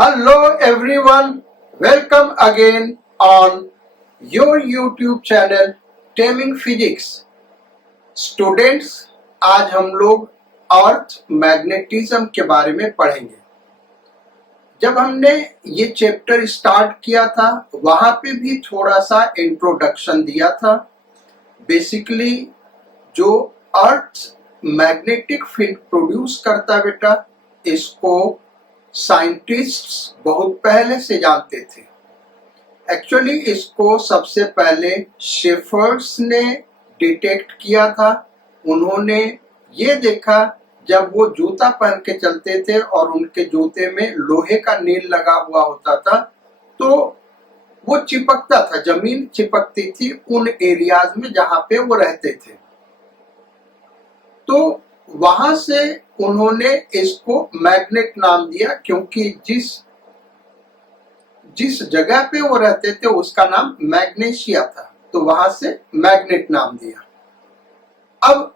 Hello everyone, welcome again on your YouTube channel Taming Physics। Students, आज हम लोग अर्थ magnetism के बारे में पढ़ेंगे। जब हमने ये चैप्टर स्टार्ट किया था वहां पे भी थोड़ा सा इंट्रोडक्शन दिया था। बेसिकली जो अर्थ मैग्नेटिक फील्ड प्रोड्यूस करता है बेटा, इसको साइंटिस्ट्स बहुत पहले से जानते थे। एक्चुअली इसको सबसे पहले शेफर्ड्स ने डिटेक्ट किया था। उन्होंने ये देखा जब वो जूता पहन के चलते थे और उनके जूते में लोहे का नील लगा हुआ होता था तो वो चिपकता था, जमीन चिपकती थी उन एरियाज में जहां पे वो रहते थे। तो वहां से उन्होंने इसको मैग्नेट नाम दिया, क्योंकि जिस जगह पे वो रहते थे उसका नाम मैग्नेशिया था, तो वहां से मैग्नेट नाम दिया। अब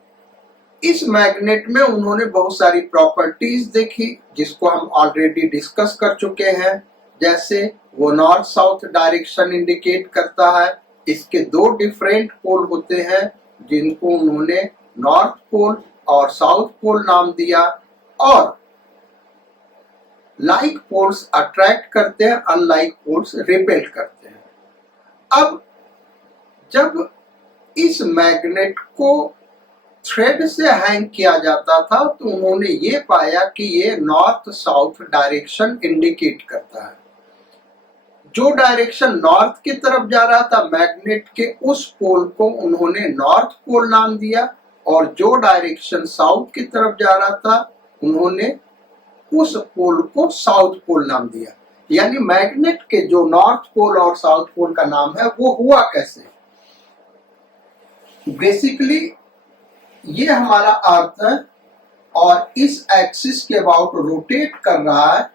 इस मैग्नेट में उन्होंने बहुत सारी प्रॉपर्टीज देखी जिसको हम ऑलरेडी डिस्कस कर चुके हैं। जैसे वो नॉर्थ साउथ डायरेक्शन इंडिकेट करता है। इसके दो डिफरेंट पोल होते हैं जिनको उन्होंने नॉर्थ पोल और साउथ पोल नाम दिया। और लाइक पोल्स अट्रैक्ट करते हैं, अनलाइक पोल्स रिपेल करते हैं। अब जब इस मैग्नेट को थ्रेड से हैंग किया जाता था तो उन्होंने ये पाया कि ये नॉर्थ साउथ डायरेक्शन इंडिकेट करता है। जो डायरेक्शन नॉर्थ की तरफ जा रहा था मैग्नेट के, उस पोल को उन्होंने नॉर्थ पोल नाम दिया, और जो डायरेक्शन साउथ की तरफ जा रहा था उन्होंने उस पोल को साउथ पोल नाम दिया। यानी मैग्नेट के जो नॉर्थ पोल और साउथ पोल का नाम है वो हुआ कैसे? बेसिकली ये हमारा अर्थ है और इस एक्सिस के अबाउट रोटेट कर रहा है,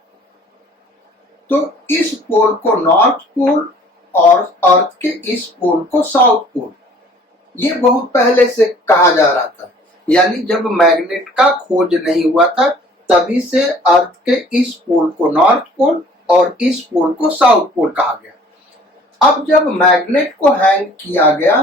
तो इस पोल को नॉर्थ पोल और अर्थ के इस पोल को साउथ पोल, ये बहुत पहले से कहा जा रहा था। यानी जब मैग्नेट का खोज नहीं हुआ था तभी से अर्थ के इस पोल को नॉर्थ पोल और इस पोल को साउथ पोल कहा गया। अब जब मैग्नेट को हैंग किया गया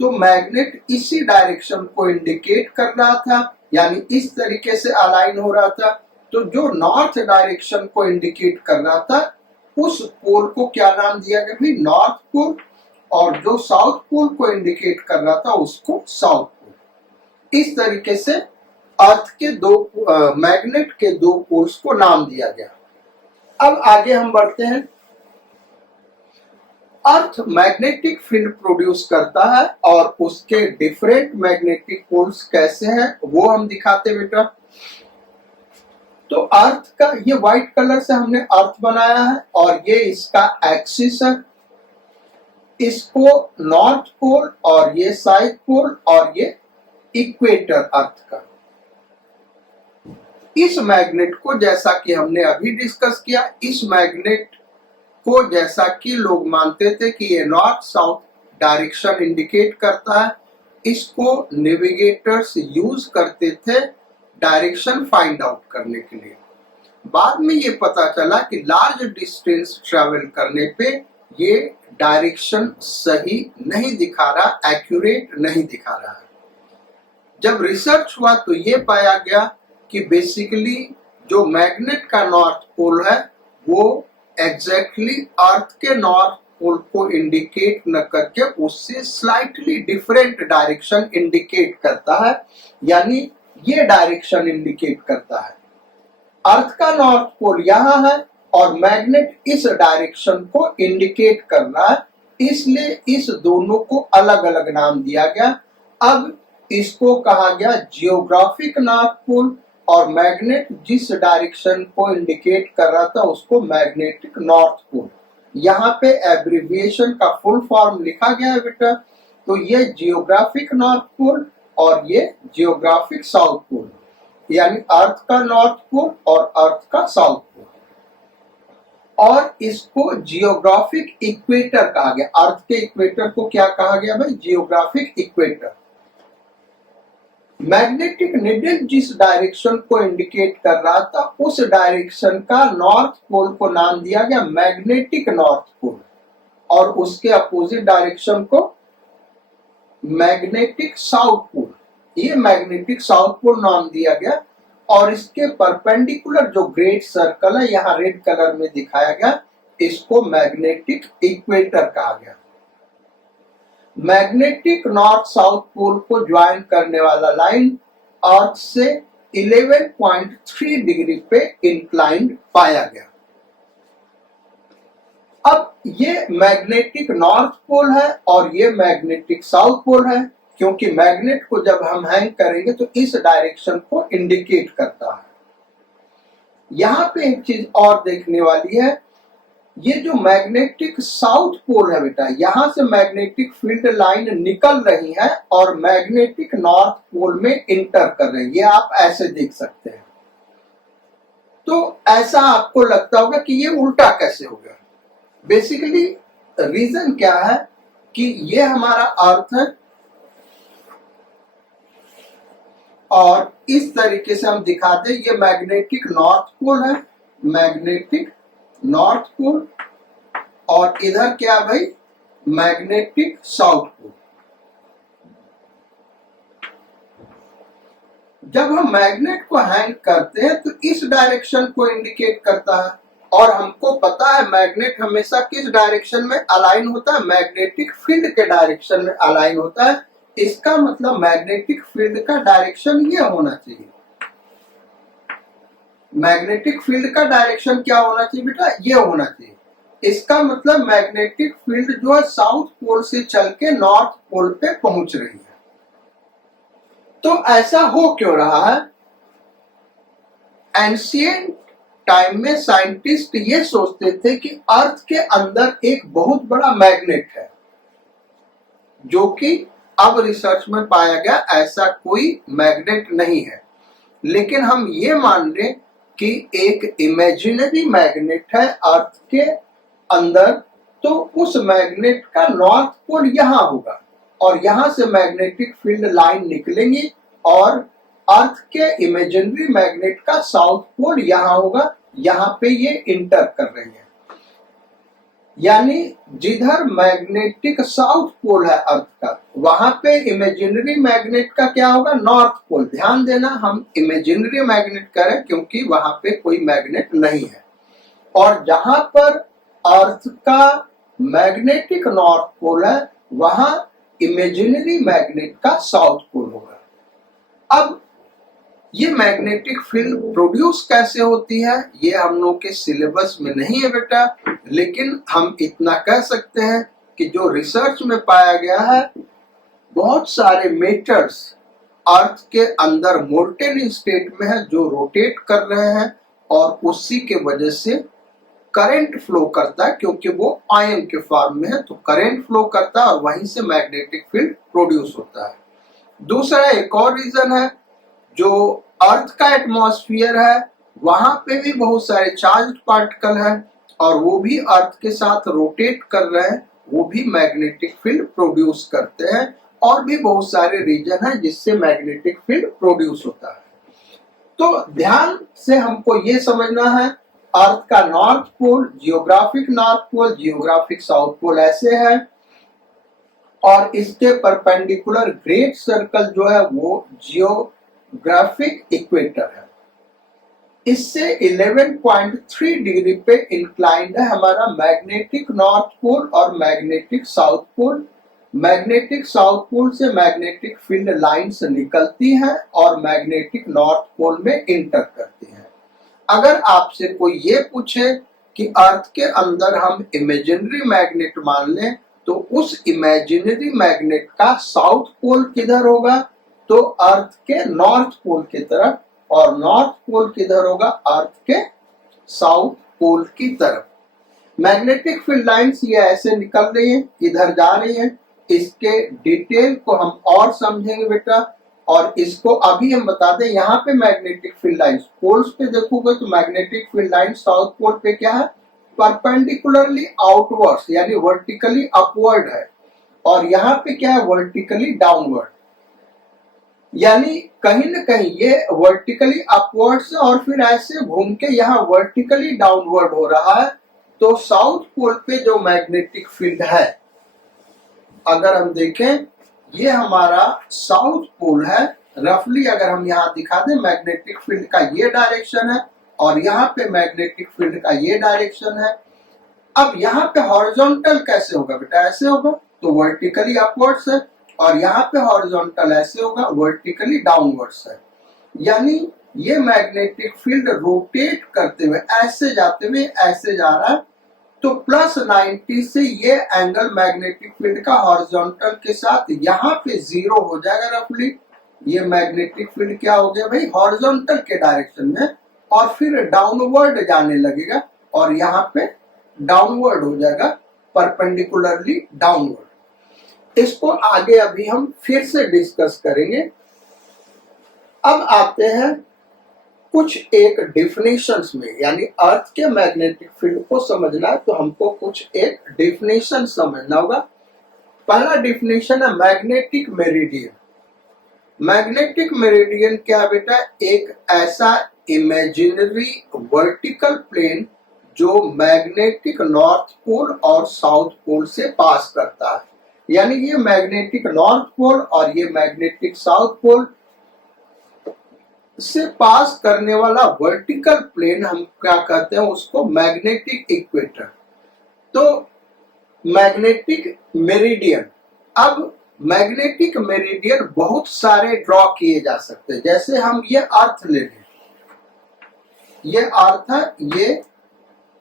तो मैग्नेट इसी डायरेक्शन को इंडिकेट कर रहा था, यानी इस तरीके से अलाइन हो रहा था। तो जो नॉर्थ डायरेक्शन को इंडिकेट कर रहा था उस पोल को क्या नाम दिया गया भाई? North pole. और जो साउथ पोल को इंडिकेट कर रहा था उसको साउथ पोल। इस तरीके से अर्थ के मैग्नेट के दो पोल्स को नाम दिया गया। अब आगे हम बढ़ते हैं। अर्थ मैग्नेटिक फील्ड प्रोड्यूस करता है और उसके डिफरेंट मैग्नेटिक पोल्स कैसे हैं वो हम दिखाते बेटा। तो अर्थ का ये व्हाइट कलर से हमने अर्थ बनाया है और ये इसका एक्सिस है। इसको नॉर्थ पोल और ये साउथ पोल और ये इक्वेटर अर्थ का। इस मैग्नेट को जैसा कि हमने अभी डिस्कस किया, इस मैग्नेट को जैसा कि लोग मानते थे कि ये नॉर्थ साउथ डायरेक्शन इंडिकेट करता है, इसको नेविगेटर्स यूज करते थे डायरेक्शन फाइंड आउट करने के लिए। बाद में ये पता चला कि लार्ज डिस्टेंस ट्रेवल करने पे ये डायरेक्शन सही नहीं दिखा रहा, एक्यूरेट नहीं दिखा रहा है। जब रिसर्च हुआ तो ये पाया गया कि बेसिकली जो मैग्नेट का नॉर्थ पोल है वो एग्जैक्टली अर्थ के नॉर्थ पोल को इंडिकेट न करके उससे स्लाइटली डिफरेंट डायरेक्शन इंडिकेट करता है। यानी ये डायरेक्शन इंडिकेट करता है। अर्थ का नॉर्थ पोल यहाँ है और मैग्नेट इस डायरेक्शन को इंडिकेट कर रहा है, इसलिए इस दोनों को अलग अलग नाम दिया गया। अब इसको कहा गया जियोग्राफिक नॉर्थ पोल, और मैग्नेट जिस डायरेक्शन को इंडिकेट कर रहा था उसको मैग्नेटिक नॉर्थ पोल। यहाँ पे एब्रिविएशन का फुल फॉर्म लिखा गया है बेटा। तो ये जियोग्राफिक नॉर्थ पोल और ये जियोग्राफिक साउथ पोल, यानी अर्थ का नॉर्थ पोल और अर्थ का साउथ पोल। और इसको जियोग्राफिक इक्वेटर कहा गया। अर्थ के इक्वेटर को क्या कहा गया भाई? Geographic equator. मैग्नेटिक नीडल जिस डायरेक्शन को इंडिकेट कर रहा था उस डायरेक्शन का नॉर्थ पोल को नाम दिया गया मैग्नेटिक नॉर्थ पोल और उसके अपोजिट डायरेक्शन को मैग्नेटिक साउथ पोल, ये मैग्नेटिक साउथ पोल नाम दिया गया। और इसके परपेंडिकुलर जो ग्रेट सर्कल है यहाँ रेड कलर में दिखाया गया, इसको मैग्नेटिक इक्वेटर कहा गया। मैग्नेटिक नॉर्थ साउथ पोल को ज्वाइन करने वाला लाइन अर्थ से 11.3 डिग्री पे इंक्लाइंड पाया गया। अब ये मैग्नेटिक नॉर्थ पोल है और ये मैग्नेटिक साउथ पोल है, क्योंकि मैग्नेट को जब हम हैंग करेंगे तो इस डायरेक्शन को इंडिकेट करता है। यहां पे एक चीज और देखने वाली है, ये जो मैग्नेटिक साउथ पोल है बेटा, यहां से मैग्नेटिक फील्ड लाइन निकल रही है और मैग्नेटिक नॉर्थ पोल में इंटर कर रही है, ये आप ऐसे देख सकते हैं। तो ऐसा आपको लगता होगा कि ये उल्टा कैसे हो गया। बेसिकली रीजन क्या है कि ये हमारा अर्थ है और इस तरीके से हम दिखाते हैं, ये मैग्नेटिक नॉर्थ पोल है, मैग्नेटिक नॉर्थ पोल, और इधर क्या भाई मैग्नेटिक साउथ पोल। जब हम मैग्नेट को हैंग करते हैं तो इस डायरेक्शन को इंडिकेट करता है और हमको पता है मैग्नेट हमेशा किस डायरेक्शन में अलाइन होता है, मैग्नेटिक फील्ड के डायरेक्शन में अलाइन होता है। इसका मतलब मैग्नेटिक फील्ड का डायरेक्शन ये होना चाहिए। मैग्नेटिक फील्ड का डायरेक्शन क्या होना चाहिए बेटा, ये होना चाहिए। इसका मतलब मैग्नेटिक फील्ड जो है साउथ पोल से चल के नॉर्थ पोल पे पहुंच रही है। तो ऐसा हो क्यों रहा है? एंशिएंट टाइम में साइंटिस्ट ये सोचते थे कि अर्थ के अंदर एक बहुत बड़ा मैग्नेट है, जो कि अब रिसर्च में पाया गया ऐसा कोई मैग्नेट नहीं है। लेकिन हम ये मान लें कि एक इमेजिनरी मैग्नेट है अर्थ के अंदर, तो उस मैग्नेट का नॉर्थ पोल यहां होगा और यहां से मैग्नेटिक फील्ड लाइन निकलेंगी और अर्थ के इमेजिनरी मैग्नेट का साउथ पोल यहां होगा, यहां पे ये इंटर कर रही है। यानी जिधर मैग्नेटिक साउथ पोल है अर्थ का, वहां पे इमेजिनरी मैग्नेट का क्या होगा, नॉर्थ पोल। ध्यान देना, हम इमेजिनरी मैग्नेट करें क्योंकि वहां पे कोई मैग्नेट नहीं है। और जहां पर अर्थ का मैग्नेटिक नॉर्थ पोल है वहां इमेजिनरी मैग्नेट का साउथ पोल होगा। अब ये मैग्नेटिक फील्ड प्रोड्यूस कैसे होती है ये हम लोग के सिलेबस में नहीं है बेटा, लेकिन हम इतना कह सकते हैं कि जो रिसर्च में पाया गया है, बहुत सारे मेटर्स अर्थ के अंदर मोल्टेन स्टेट में है जो रोटेट कर रहे हैं और उसी के वजह से करंट फ्लो करता है, क्योंकि वो आयन के फॉर्म में है तो करंट फ्लो करता है और वहीं से मैग्नेटिक फील्ड प्रोड्यूस होता है। दूसरा एक और रीजन है, जो अर्थ का एटमॉस्फेयर है वहां पे भी बहुत सारे चार्ज्ड पार्टिकल हैं और वो भी अर्थ के साथ रोटेट कर रहे हैं, वो भी मैग्नेटिक फील्ड प्रोड्यूस करते हैं। और भी बहुत सारे रीजन हैं जिससे मैग्नेटिक फील्ड प्रोड्यूस होता है। तो ध्यान से हमको ये समझना है, अर्थ का north pole, geographic north pole, geographic south pole ऐसे है और इसके परपेंडिकुलर ग्रेट सर्कल जो है वो जियोग्राफिक इक्वेटर है। इससे 11.3 डिग्री पे इंक्लाइंड है हमारा मैग्नेटिक नॉर्थ पोल और magnetic south pole. Magnetic south pole से मैग्नेटिक फील्ड लाइंस निकलती हैं और मैग्नेटिक नॉर्थ पोल में इंटर करती हैं। अगर आपसे कोई ये पूछे कि अर्थ के अंदर हम इमेजिनरी मैग्नेट मान लें तो उस इमेजिनरी मैग्नेट का साउथ पोल किधर होगा, तो अर्थ के नॉर्थ पोल की तरफ, और नॉर्थ पोल किधर होगा, अर्थ के साउथ पोल की तरफ। मैग्नेटिक फील्ड लाइंस ये ऐसे निकल रही हैं, इधर जा रही हैं। इसके डिटेल को हम और समझेंगे बेटा, और इसको अभी हम बता दें, यहाँ पे मैग्नेटिक फील्ड लाइंस पोल्स पे देखोगे तो magnetic field line south pole पे क्या है, परपेंडिकुलरली आउटवर्ड्स यानी वर्टिकली अपवर्ड है, और यहाँ पे क्या है, वर्टिकली डाउनवर्ड। यानी कहीं न कहीं ये वर्टिकली अपवर्ड्स और फिर ऐसे घूम के यहाँ वर्टिकली डाउनवर्ड हो रहा है। तो साउथ पोल पे जो मैग्नेटिक फील्ड है, अगर हम देखें ये हमारा साउथ पोल है। रफली अगर हम यहाँ दिखा दें, मैग्नेटिक फील्ड का ये डायरेक्शन है और यहाँ पे मैग्नेटिक फील्ड का ये डायरेक्शन है। अब यहाँ पे हॉरिजॉन्टल कैसे होगा बेटा? ऐसे होगा, तो वर्टिकली अपवर्ड्स है, और यहाँ पे हॉरिजॉन्टल ऐसे होगा, वर्टिकली डाउनवर्ड्स है। यानी ये मैग्नेटिक फील्ड रोटेट करते हुए ऐसे जाते हुए ऐसे जा रहा है। तो प्लस 90 से ये एंगल मैग्नेटिक फील्ड का हॉरिजॉन्टल के साथ यहाँ पे 0 हो जाएगा रफली। ये मैग्नेटिक फील्ड क्या हो गया भाई? हॉरिजॉन्टल के डायरेक्शन में, और फिर डाउनवर्ड जाने लगेगा और यहाँ पे डाउनवर्ड हो जाएगा, परपेंडिकुलरली डाउनवर्ड। इसको आगे अभी हम फिर से डिस्कस करेंगे। अब आते हैं कुछ एक डिफिनेशंस में, यानी अर्थ के मैग्नेटिक फील्ड को समझना है तो हमको कुछ एक डिफिनेशन समझना होगा। पहला डिफिनेशन है मैग्नेटिक मेरिडियन। मैग्नेटिक मेरिडियन क्या है बेटा? एक ऐसा इमेजिनरी वर्टिकल प्लेन जो मैग्नेटिक नॉर्थ पोल और साउथ पोल से पास करता है। यानी ये मैग्नेटिक नॉर्थ पोल और ये मैग्नेटिक साउथ पोल से पास करने वाला वर्टिकल प्लेन हम क्या कहते हैं? उसको मैग्नेटिक इक्वेटर। तो मैग्नेटिक मेरिडियन, अब मैग्नेटिक मेरिडियन बहुत सारे ड्रॉ किए जा सकते हैं। जैसे हम ये अर्थ ले लें, ये अर्थ है, ये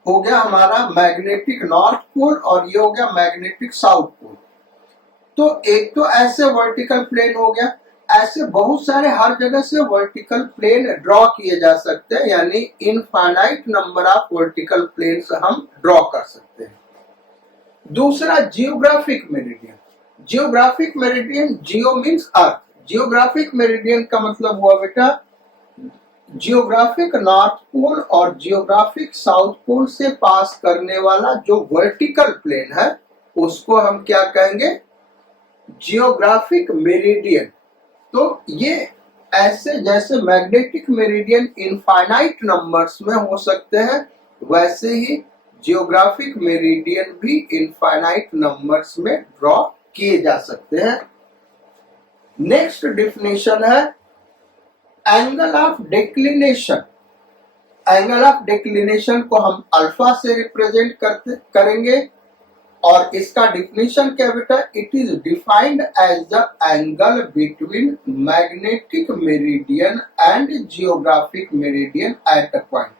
हो गया हमारा मैग्नेटिक नॉर्थ पोल और ये हो गया मैग्नेटिक साउथ पोल। तो एक तो ऐसे वर्टिकल प्लेन हो गया, ऐसे बहुत सारे हर जगह से वर्टिकल प्लेन ड्रॉ किए जा सकते हैं। यानी infinite number of vertical planes हम ड्रॉ कर सकते हैं। दूसरा geographic meridian. Geographic meridian, geo means earth, geographic meridian का मतलब हुआ बेटा जियोग्राफिक नॉर्थ पोल और जियोग्राफिक साउथ पोल से पास करने वाला जो वर्टिकल प्लेन है उसको हम क्या कहेंगे? Geographic meridian. तो ये ऐसे जैसे मैग्नेटिक मेरिडियन इनफाइनाइट नंबर्स में हो सकते हैं, वैसे ही जियोग्राफिक मेरिडियन भी इनफाइनाइट नंबर्स में ड्रॉ किए जा सकते हैं। नेक्स्ट डिफिनेशन है angle of declination. Angle of declination को हम अल्फा से रिप्रेजेंट करेंगे और इसका डिफिनेशन क्या बेटा? It is defined as the angle between magnetic meridian and geographic meridian at a point.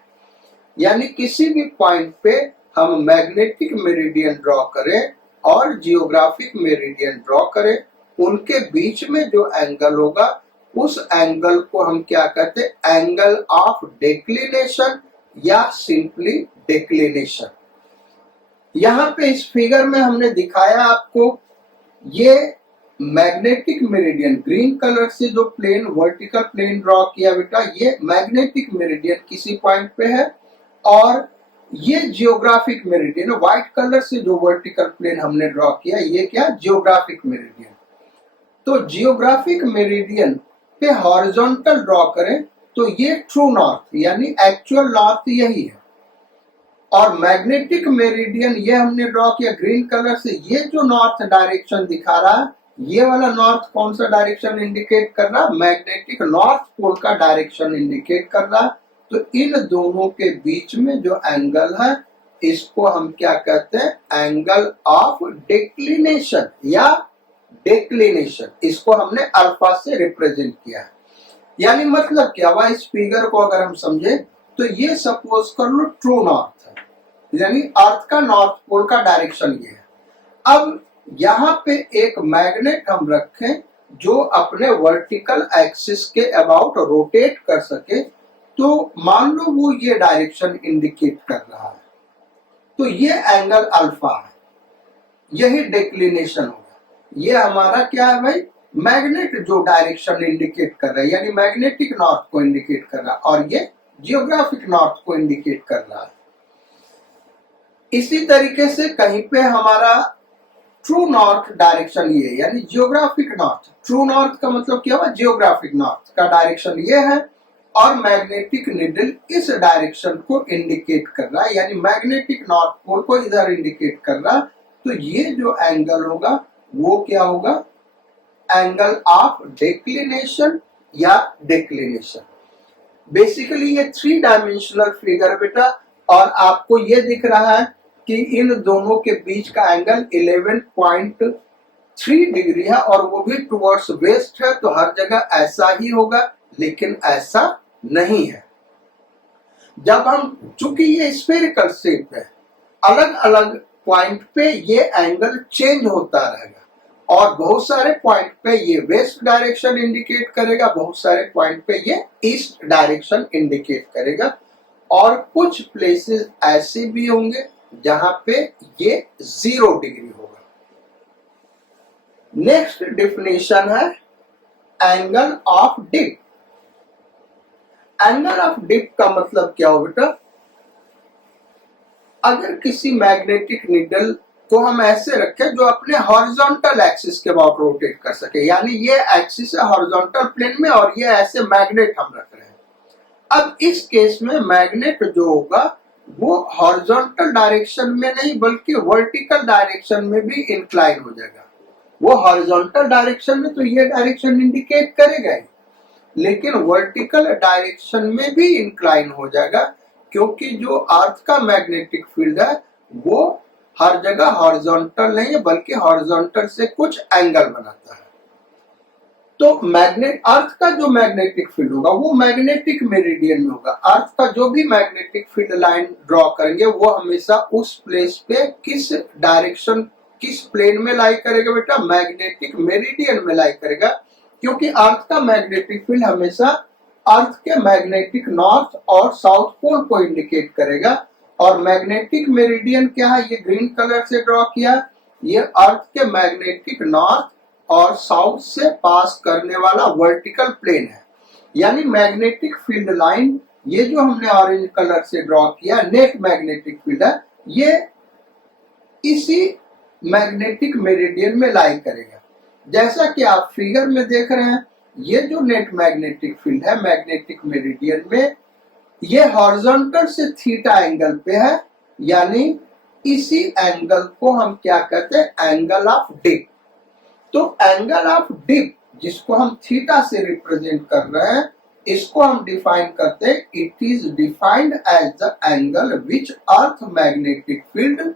यानी किसी भी पॉइंट पे हम मैग्नेटिक मेरिडियन ड्रॉ करें और जियोग्राफिक मेरिडियन ड्रॉ करें, उनके बीच में जो एंगल होगा उस एंगल को हम क्या कहते हैं? एंगल ऑफ डिक्लिनेशन या सिंपली डिक्लिनेशन। यहाँ पे इस फिगर में हमने दिखाया आपको, ये मैग्नेटिक मेरिडियन ग्रीन कलर से जो प्लेन वर्टिकल प्लेन ड्रॉ किया बेटा, ये मैग्नेटिक मेरिडियन किसी पॉइंट पे है, और ये जियोग्राफिक मेरिडियन व्हाइट कलर से जो वर्टिकल प्लेन हमने ड्रॉ किया, ये क्या? Geographic meridian. तो जियोग्राफिक मेरिडियन पे हॉरिजॉन्टल ड्रॉ करें तो ये ट्रू नॉर्थ यानी एक्चुअल नॉर्थ यही है, और मैग्नेटिक मेरिडियन ये हमने ड्रॉ किया ग्रीन कलर से, ये जो नॉर्थ डायरेक्शन दिखा रहा है, ये वाला नॉर्थ कौन सा डायरेक्शन इंडिकेट कर रहा है? मैग्नेटिक नॉर्थ पोल का डायरेक्शन इंडिकेट कर रहा है। तो इन दोनों के बीच में जो एंगल है इसको हम क्या कहते हैं? एंगल ऑफ डिक्लिनेशन या डिक्लिनेशन। इसको हमने अल्फा से रिप्रेजेंट किया है। यानी मतलब क्या हुआ? इस फिगर को अगर हम समझे तो ये सपोज कर लो ट्रू नॉर्थ है, यानी अर्थ का नॉर्थ पोल का डायरेक्शन ये है। अब यहाँ पे एक मैग्नेट हम रखें जो अपने वर्टिकल एक्सिस के अबाउट रोटेट कर सके, तो मान लो वो ये डायरेक्शन इंडिकेट कर रहा है, तो ये एंगल अल्फा है, यही डिक्लिनेशन होगा। ये हमारा क्या है भाई? मैग्नेट जो डायरेक्शन इंडिकेट कर रहा है, यानी मैग्नेटिक नॉर्थ को इंडिकेट कर रहा है, और ये जियोग्राफिक नॉर्थ को इंडिकेट कर रहा है। इसी तरीके से कहीं पे हमारा ट्रू नॉर्थ डायरेक्शन ये, यानी जियोग्राफिक नॉर्थ। ट्रू नॉर्थ का मतलब क्या हुआ, जियोग्राफिक नॉर्थ का डायरेक्शन ये है, और मैग्नेटिक नीडल इस डायरेक्शन को इंडिकेट कर रहा है, यानी मैग्नेटिक नॉर्थ पोल को इधर इंडिकेट कर रहा है। तो ये जो एंगल होगा वो क्या होगा, एंगल ऑफ डिक्लिनेशन या डिक्लिनेशन। बेसिकली ये 3 डायमेंशनल फिगर बेटा, और आपको ये दिख रहा है कि इन दोनों के बीच का एंगल 11.3 डिग्री है, और वो भी टुवर्ड्स वेस्ट है। तो हर जगह ऐसा ही होगा, लेकिन ऐसा नहीं है। जब हम, चूंकि ये स्फेरिकल शेप है, अलग अलग पॉइंट पे ये एंगल चेंज होता रहेगा, और बहुत सारे पॉइंट पे ये वेस्ट डायरेक्शन इंडिकेट करेगा, बहुत सारे पॉइंट पे ये ईस्ट डायरेक्शन इंडिकेट करेगा, और कुछ प्लेसेस ऐसे भी होंगे जहां पे ये 0 डिग्री होगा। नेक्स्ट डेफिनेशन है angle of dip. Angle of dip का मतलब क्या हो बेटा, अगर किसी मैग्नेटिक नीडल को हम ऐसे रखें जो अपने हॉरिजॉन्टल एक्सिस के अबाउट रोटेट कर सके, यानी ये एक्सिस है हॉरिजॉन्टल प्लेन में, और ये ऐसे मैग्नेट हम रख रहे हैं। अब इस केस में मैग्नेट जो होगा वो हॉरिजॉन्टल डायरेक्शन में नहीं बल्कि वर्टिकल डायरेक्शन में भी इंक्लाइन हो जाएगा। वो हॉरिजॉन्टल डायरेक्शन में तो ये डायरेक्शन इंडिकेट करेगा ही, लेकिन वर्टिकल डायरेक्शन में भी इंक्लाइन हो जाएगा, क्योंकि जो अर्थ का मैग्नेटिक फील्ड है वो हर जगह हॉरिजॉन्टल नहीं है बल्कि हॉरिजॉन्टल से कुछ एंगल बनाता है। तो मैग्नेट, अर्थ का जो मैग्नेटिक फील्ड होगा वो मैग्नेटिक मेरिडियन में होगा। अर्थ का जो भी मैग्नेटिक फील्ड लाइन ड्रॉ करेंगे वो हमेशा उस प्लेस पे किस डायरेक्शन, किस प्लेन में लाई करेगा बेटा, मैग्नेटिक मेरिडियन में लाई करेगा, क्योंकि अर्थ का मैग्नेटिक फील्ड हमेशा अर्थ के मैग्नेटिक नॉर्थ और साउथ पोल को इंडिकेट करेगा। और मैग्नेटिक मेरिडियन क्या है, ये ग्रीन कलर से ड्रॉ किया, ये अर्थ के मैग्नेटिक नॉर्थ और साउथ से पास करने वाला वर्टिकल प्लेन है। यानी मैग्नेटिक फील्ड लाइन, ये जो हमने ऑरेंज कलर से ड्रॉ किया नेट मैग्नेटिक फील्ड है, ये इसी मैग्नेटिक मेरिडियन में लाई करेगा। जैसा कि आप फिगर में देख रहे हैं, ये जो नेट मैग्नेटिक फील्ड है मैग्नेटिक मेरिडियन में, ये हॉरिजॉन्टल से थीटा एंगल पे है, यानी इसी एंगल को हम क्या कहते हैं, एंगल ऑफ डिप। तो एंगल ऑफ डिप जिसको हम थीटा से रिप्रेजेंट कर रहे हैं, इसको हम डिफाइन करते हैं, it is defined as the angle which earth magnetic field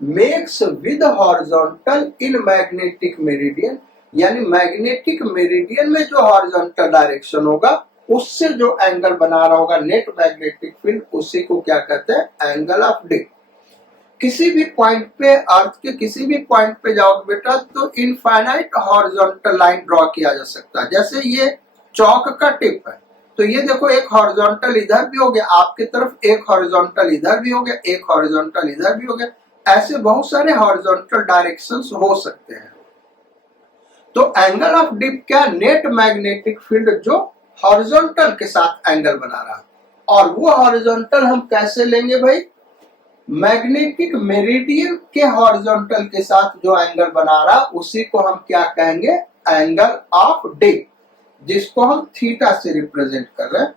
makes with horizontal in magnetic meridian. यानी मैग्नेटिक मेरिडियन में जो हॉरिजॉन्टल डायरेक्शन होगा उससे जो एंगल बना रहा होगा नेट मैग्नेटिक फील्ड, उसी को क्या कहते हैं, एंगल ऑफ डिप। किसी भी पॉइंट पे, अर्थ के किसी भी पॉइंट पे जाओगे बेटा तो इनफाइनाइट हॉरिजॉन्टल लाइन ड्रॉ किया जा सकता है। जैसे ये चौक का टिप है, तो ये देखो एक हॉरिजॉन्टल इधर भी हो गया, आपके तरफ एक हॉरिजॉन्टल इधर भी हो गया, एक हॉरिजॉन्टल इधर भी हो गया, ऐसे बहुत सारे हॉरिजॉन्टल डायरेक्शंस हो सकते हैं। तो एंगल ऑफ डिप क्या, नेट मैग्नेटिक फील्ड जो हॉरिजॉन्टल के साथ एंगल बना रहा है, और वो हॉरिजॉन्टल हम कैसे लेंगे भाई, मैग्नेटिक मेरिडियन के हॉरिजॉन्टल के साथ जो एंगल बना रहा उसी को हम क्या कहेंगे, एंगल ऑफ डिप, जिसको हम थीटा से रिप्रेजेंट कर रहे हैं।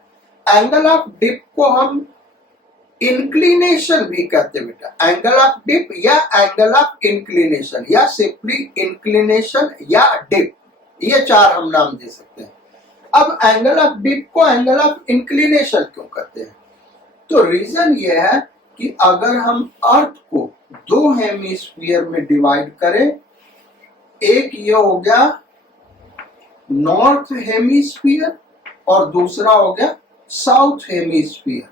एंगल ऑफ डिप को हम इंक्लिनेशन भी कहते हैं बेटा, एंगल ऑफ डिप या एंगल ऑफ इंक्लिनेशन या सिंपली इंक्लिनेशन या डिप, ये 4 हम नाम दे सकते हैं। अब एंगल ऑफ डिप को एंगल ऑफ इंक्लिनेशन क्यों कहते हैं, तो रीजन ये है कि अगर हम अर्थ को 2 हेमिस्फीयर में डिवाइड करें, एक ये हो गया नॉर्थ हेमिस्फीयर और दूसरा हो गया साउथ हेमिस्फीयर।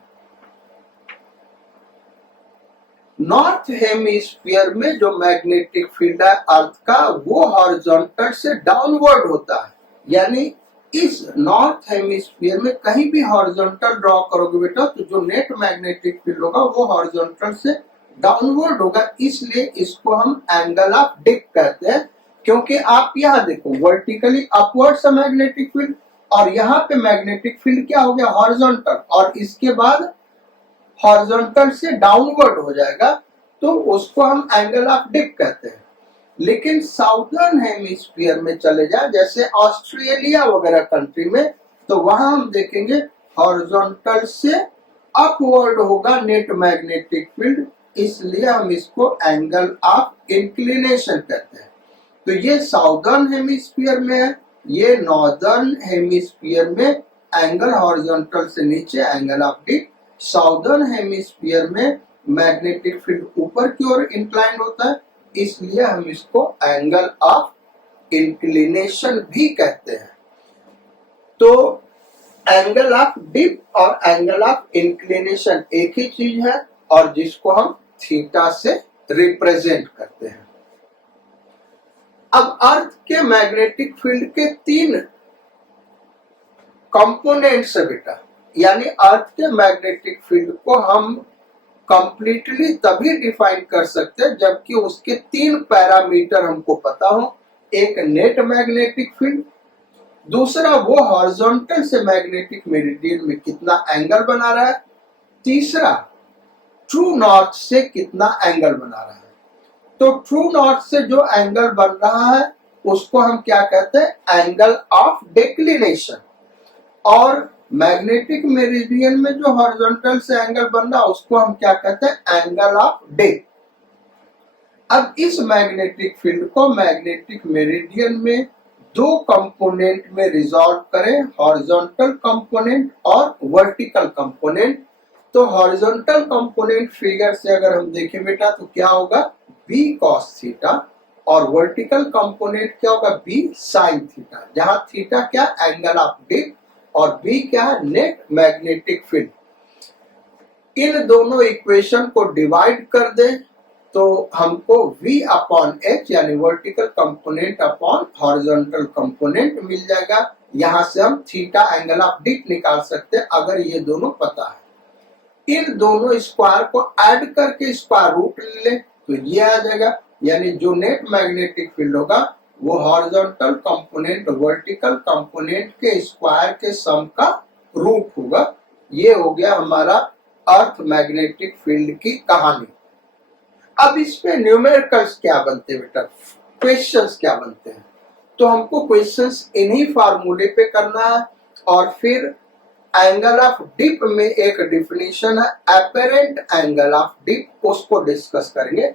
नॉर्थ हेमिस्फीयर में जो मैग्नेटिक फील्ड है अर्थ का वो हॉरिजॉन्टल से डाउनवर्ड होता है, यानी इस नॉर्थ हेमिस्फीयर में कहीं भी हॉरिजॉन्टल ड्रॉ करोगे बेटा तो जो नेट मैग्नेटिक फील्ड होगा वो हॉरिजॉन्टल से डाउनवर्ड होगा, इसलिए इसको हम एंगल ऑफ डिप कहते हैं। क्योंकि आप यहाँ देखो वर्टिकली अपवर्ड से मैग्नेटिक फील्ड, और यहाँ पे मैग्नेटिक फील्ड क्या हो गया, हॉरिजॉन्टल, और इसके बाद हॉरिजॉन्टल से डाउनवर्ड हो जाएगा, तो उसको हम एंगल ऑफ डिप कहते हैं। लेकिन साउदर्न हेमिस्फीयर में चले जाए, जैसे ऑस्ट्रेलिया वगैरह कंट्री में, तो वहां हम देखेंगे हॉरिजॉन्टल से अपवर्ड होगा नेट मैग्नेटिक फील्ड, इसलिए हम इसको एंगल ऑफ इंक्लिनेशन कहते हैं। तो ये साउदर्न हेमिस्फीयर में है, ये नॉर्दर्न हेमिस्फीयर में एंगल हॉरिजॉन्टल से नीचे angle of dip. Southern hemisphere में मैग्नेटिक फील्ड ऊपर की ओर इंक्लाइंड होता है, इसलिए हम इसको एंगल ऑफ इंक्लिनेशन भी कहते हैं। तो एंगल ऑफ डिप और एंगल ऑफ इंक्लिनेशन एक ही चीज है, और जिसको हम थीटा से रिप्रेजेंट करते हैं। अब अर्थ के मैग्नेटिक फील्ड के 3 कंपोनेंट्स है बेटा, यानी अर्थ के मैग्नेटिक फील्ड को हम कंप्लीटली तभी डिफाइन कर सकते हैं जबकि उसके 3 पैरामीटर हमको पता हो। एक नेट मैग्नेटिक फील्ड, दूसरा वो हॉरिजॉन्टल से मैग्नेटिक मेरिडियन में कितना एंगल बना रहा है, तीसरा ट्रू नॉर्थ से कितना एंगल बना रहा है। तो ट्रू नॉर्थ से जो एंगल बन रहा है उसको हम क्या कहते हैं, एंगल ऑफ डिक्लिनेशन। और मैग्नेटिक मेरिडियन में जो हॉरिजॉन्टल से एंगल बन रहा है उसको हम क्या कहते हैं, एंगल ऑफ डिप। अब इस मैग्नेटिक फील्ड को मैग्नेटिक मेरिडियन में 2 कंपोनेंट में रिजॉल्व करें, हॉरिजॉन्टल कंपोनेंट और वर्टिकल कंपोनेंट। तो हॉरिजॉन्टल कंपोनेंट फिगर से अगर हम देखें बेटा तो क्या होगा, b cos थीटा, और वर्टिकल कंपोनेंट क्या होगा, b sin थीटा, जहां थीटा क्या एंगल ऑफ डिप और b क्या है नेट मैग्नेटिक फील्ड। इन दोनों इक्वेशन को डिवाइड कर दे तो हमको v अपॉन h यानी vertical component upon horizontal component मिल जाएगा। यहां से हम थीटा एंगल ऑफ डिप निकाल सकते हैं अगर ये दोनों पता है। इन दोनों स्क्वायर को ऐड करके स्क्वायर रूट ले तो ये आ जाएगा, यानी जो नेट मैग्नेटिक फील्ड होगा वो हॉरिजॉन्टल कंपोनेंट वर्टिकल कंपोनेंट के स्क्वायर के सम का रूट होगा। ये हो गया हमारा अर्थ मैग्नेटिक फील्ड की कहानी। अब इस पे न्यूमेरिकल्स क्या बनते हैं बेटा, क्वेश्चंस क्या बनते हैं, तो हमको क्वेश्चंस इन्हीं फार्मूले पे करना है। और फिर एंगल ऑफ डिप में एक डिफिनीशन है एपरेंट एंगल ऑफ डिप, उसको डिस्कस करेंगे।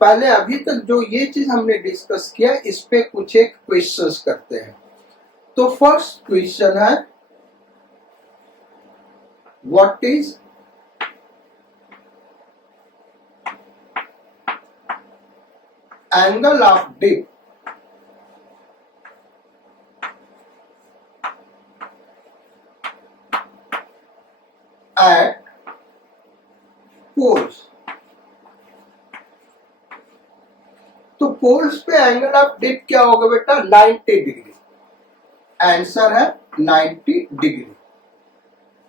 पहले अभी तक जो ये चीज हमने डिस्कस किया इस पे कुछ एक क्वेश्चंस करते हैं। तो फर्स्ट क्वेश्चन है, what is angle of dip at poles. तो पोल्स पे एंगल ऑफ डिप क्या होगा बेटा, 90 डिग्री। आंसर है 90 डिग्री।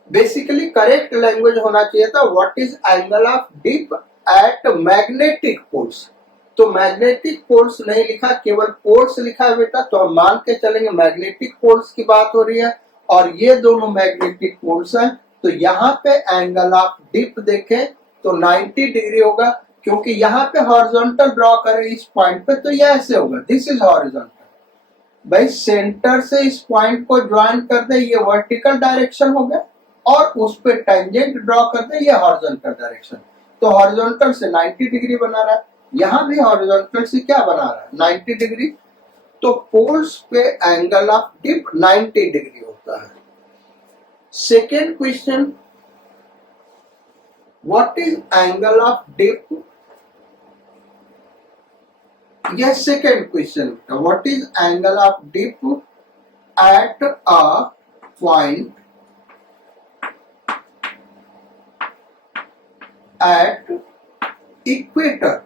बेसिकली करेक्ट लैंग्वेज होना चाहिए था what is angle of dip at magnetic poles. तो मैग्नेटिक पोल्स नहीं लिखा, केवल पोल्स लिखा है बेटा, तो हम मान के चलेंगे मैग्नेटिक पोल्स की बात हो रही है और ये दोनों मैग्नेटिक पोल्स हैं। तो यहाँ पे एंगल ऑफ डिप देखें तो 90 डिग्री होगा, क्योंकि यहाँ पे हॉरिजॉन्टल ड्रॉ करें इस पॉइंट पे तो ये ऐसे होगा, दिस इज हॉरिजॉन्टल। भाई सेंटर से इस पॉइंट को ज्वाइन कर दे, ये वर्टिकल डायरेक्शन हो गया, और उस पे टेंजेंट ड्रॉ कर दे, ये हॉरिजॉन्टल डायरेक्शन। तो हॉरिजॉन्टल से 90 डिग्री बना रहा है, यहाँ भी हॉरिजॉन्टल से क्या बना रहा है, 90 डिग्री। तो पोल्स पे एंगल ऑफ डिप 90 डिग्री होता है। Second question, what is angle of dip, यह second question, what is angle of dip at a point at equator.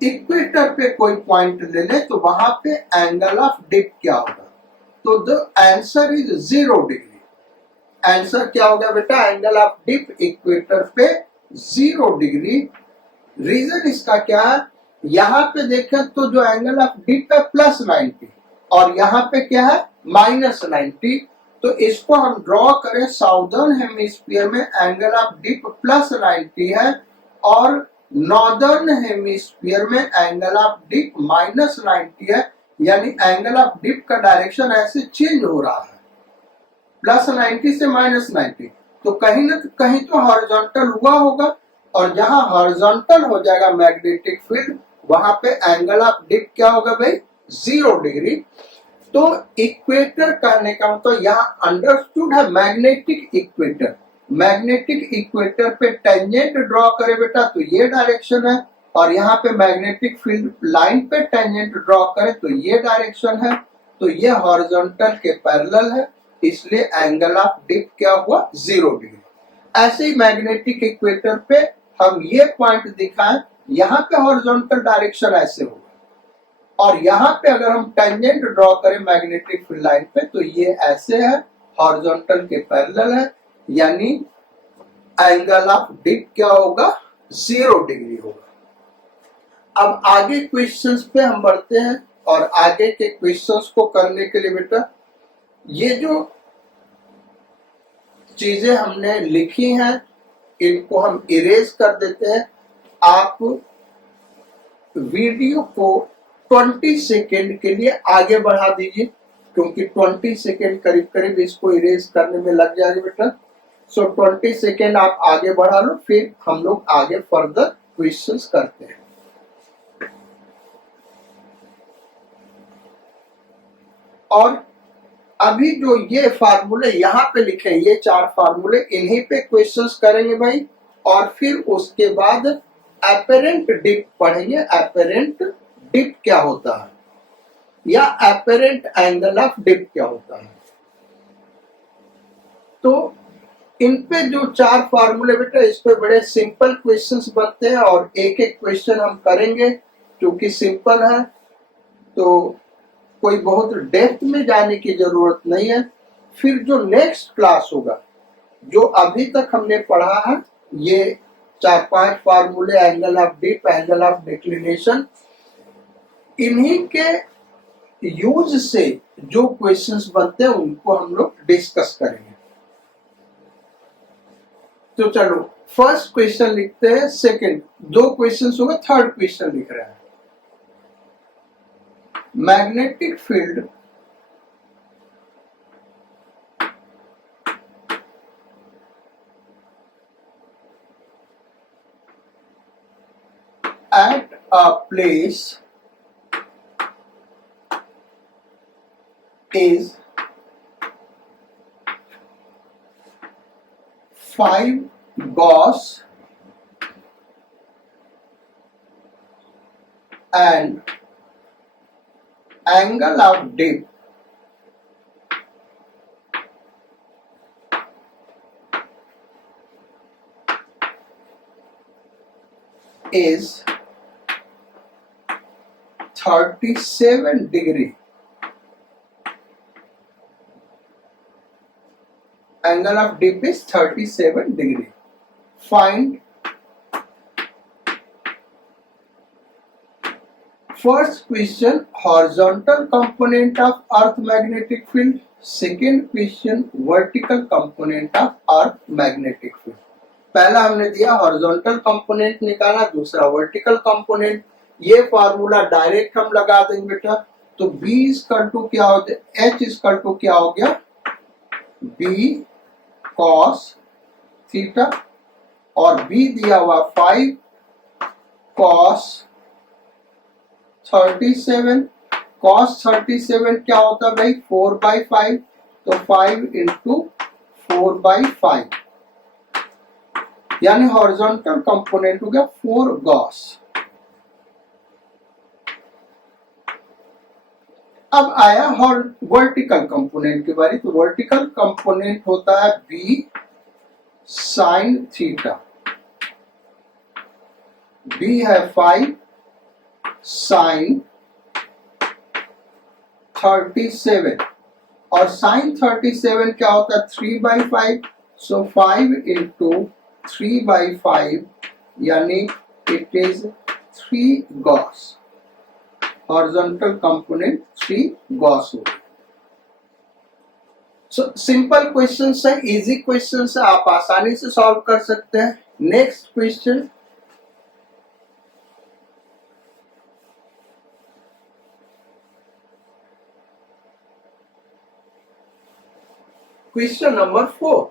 Equator पे कोई पॉइंट ले ले तो वहां पे एंगल ऑफ डिप क्या होगा, तो the answer is 0 degree. Answer क्या होगा बेटा, एंगल ऑफ डिप इक्वेटर पे 0 डिग्री। रीजन इसका क्या है, यहाँ पे देखें तो जो एंगल ऑफ डिप है +90 और यहाँ पे क्या है -90। तो इसको हम ड्रॉ करें, साउदर्न हेमिस्फीयर में एंगल ऑफ डिप +90 है और नॉर्दर्न हेमिस्फीयर में एंगल ऑफ डिप -90 है, यानी एंगल ऑफ डिप का डायरेक्शन ऐसे चेंज हो रहा है, +90 से -90। तो कहीं ना कहीं तो हॉरिजॉन्टल हुआ होगा, और जहां हॉरिजॉन्टल हो जाएगा मैग्नेटिक फील्ड, वहां पे एंगल ऑफ डिप क्या होगा भाई, 0 डिग्री। तो इक्वेटर कहने का मतलब यहाँ अंडरस्टूड है मैग्नेटिक इक्वेटर। मैग्नेटिक इक्वेटर पे टेंजेंट ड्रॉ करे बेटा तो ये डायरेक्शन है, और यहाँ पे मैग्नेटिक फील्ड लाइन पे टेंजेंट ड्रॉ करे तो ये डायरेक्शन है। तो ये हॉरिजॉन्टल के पैरेलल है, इसलिए एंगल ऑफ डिप क्या हुआ, 0 डिग्री। ऐसे ही मैग्नेटिक इक्वेटर पे हम ये पॉइंट दिखाएं, यहाँ पे हॉरिजॉन्टल डायरेक्शन ऐसे होगा, और यहाँ पे अगर हम टेंजेंट ड्रॉ करें मैग्नेटिक फील्ड लाइन पे तो ये ऐसे है, हॉरिजॉन्टल के पैरेलल है, यानी एंगल ऑफ डिप क्या होगा, 0 डिग्री होगा। अब आगे क्वेश्चंस पे हम बढ़ते हैं, और आगे के क्वेश्चंस को करने के लिए बेटा ये जो चीजें हमने लिखी हैं इनको हम इरेज कर देते हैं। आप वीडियो को 20 सेकेंड के लिए आगे बढ़ा दीजिए, क्योंकि 20 सेकेंड करीब करीब इसको इरेज करने में लग जाएगा बेटा। सो 20 सेकेंड आप आगे बढ़ा लो, फिर हम लोग आगे फर्दर क्वेश्चंस करते हैं। और अभी जो ये फार्मूले यहाँ पे लिखे, ये 4 फार्मूले, इन्हीं पे क्वेश्चंस करेंगे भाई, और फिर उसके बाद एपेरेंट डिप पढ़ेंगे। एपेरेंट डिप क्या होता है, या एपेरेंट एंगल ऑफ डिप क्या होता है। तो इन पे जो 4 फार्मूले बेटा, इस पे बड़े सिंपल क्वेश्चंस बनते हैं, और एक एक क्वेश्चन हम करेंगे क्योंकि सिंपल है, तो कोई बहुत डेप्थ में जाने की जरूरत नहीं है। फिर जो नेक्स्ट क्लास होगा, जो अभी तक हमने पढ़ा है, ये 4-5 फार्मूले, angle of dip, angle of declination, इन्हीं के यूज से जो क्वेश्चंस बनते हैं उनको हम लोग डिस्कस करेंगे। तो चलो फर्स्ट क्वेश्चन लिखते हैं, सेकंड 2 क्वेश्चंस होगा, थर्ड क्वेश्चन लिख रहे हैं। Magnetic field at a place is 5 Gauss and angle of dip is 37 degree. Angle of dip is 37 degree. Find first question horizontal component of earth magnetic field, second question vertical component of earth magnetic field. पहला हमने दिया horizontal component निकाला, दूसरा vertical component. ये formula direct हम लगा देंगे बेटा। तो B इक्वल टू क्या हो गया, H इक्वल टू क्या हो गया, B cos थीटा, और B दिया हुआ 5 cos 37। cos 37 क्या होता है भाई, 4/5, तो 5 इंटू 4/5, यानी हॉरिजॉन्टल कंपोनेंट हो गया 4 गॉस। अब आया वर्टिकल कंपोनेंट की बारी। तो वर्टिकल कंपोनेंट होता है B साइन थीटा। B है 5 साइन 37, और साइन 37 क्या होता है, 3/5, सो 5 इंटू 3/5, यानी it is 3 Gauss. Horizontal component 3 Gauss हो गया। सो सिंपल क्वेश्चन है, इजी क्वेश्चन है, आप आसानी से सॉल्व कर सकते हैं। Next question, question number 4,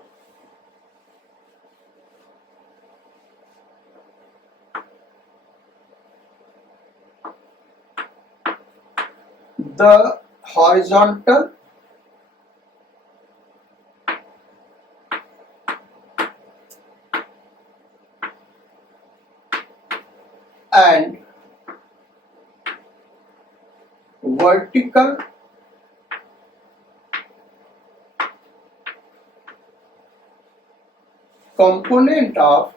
the horizontal and vertical component of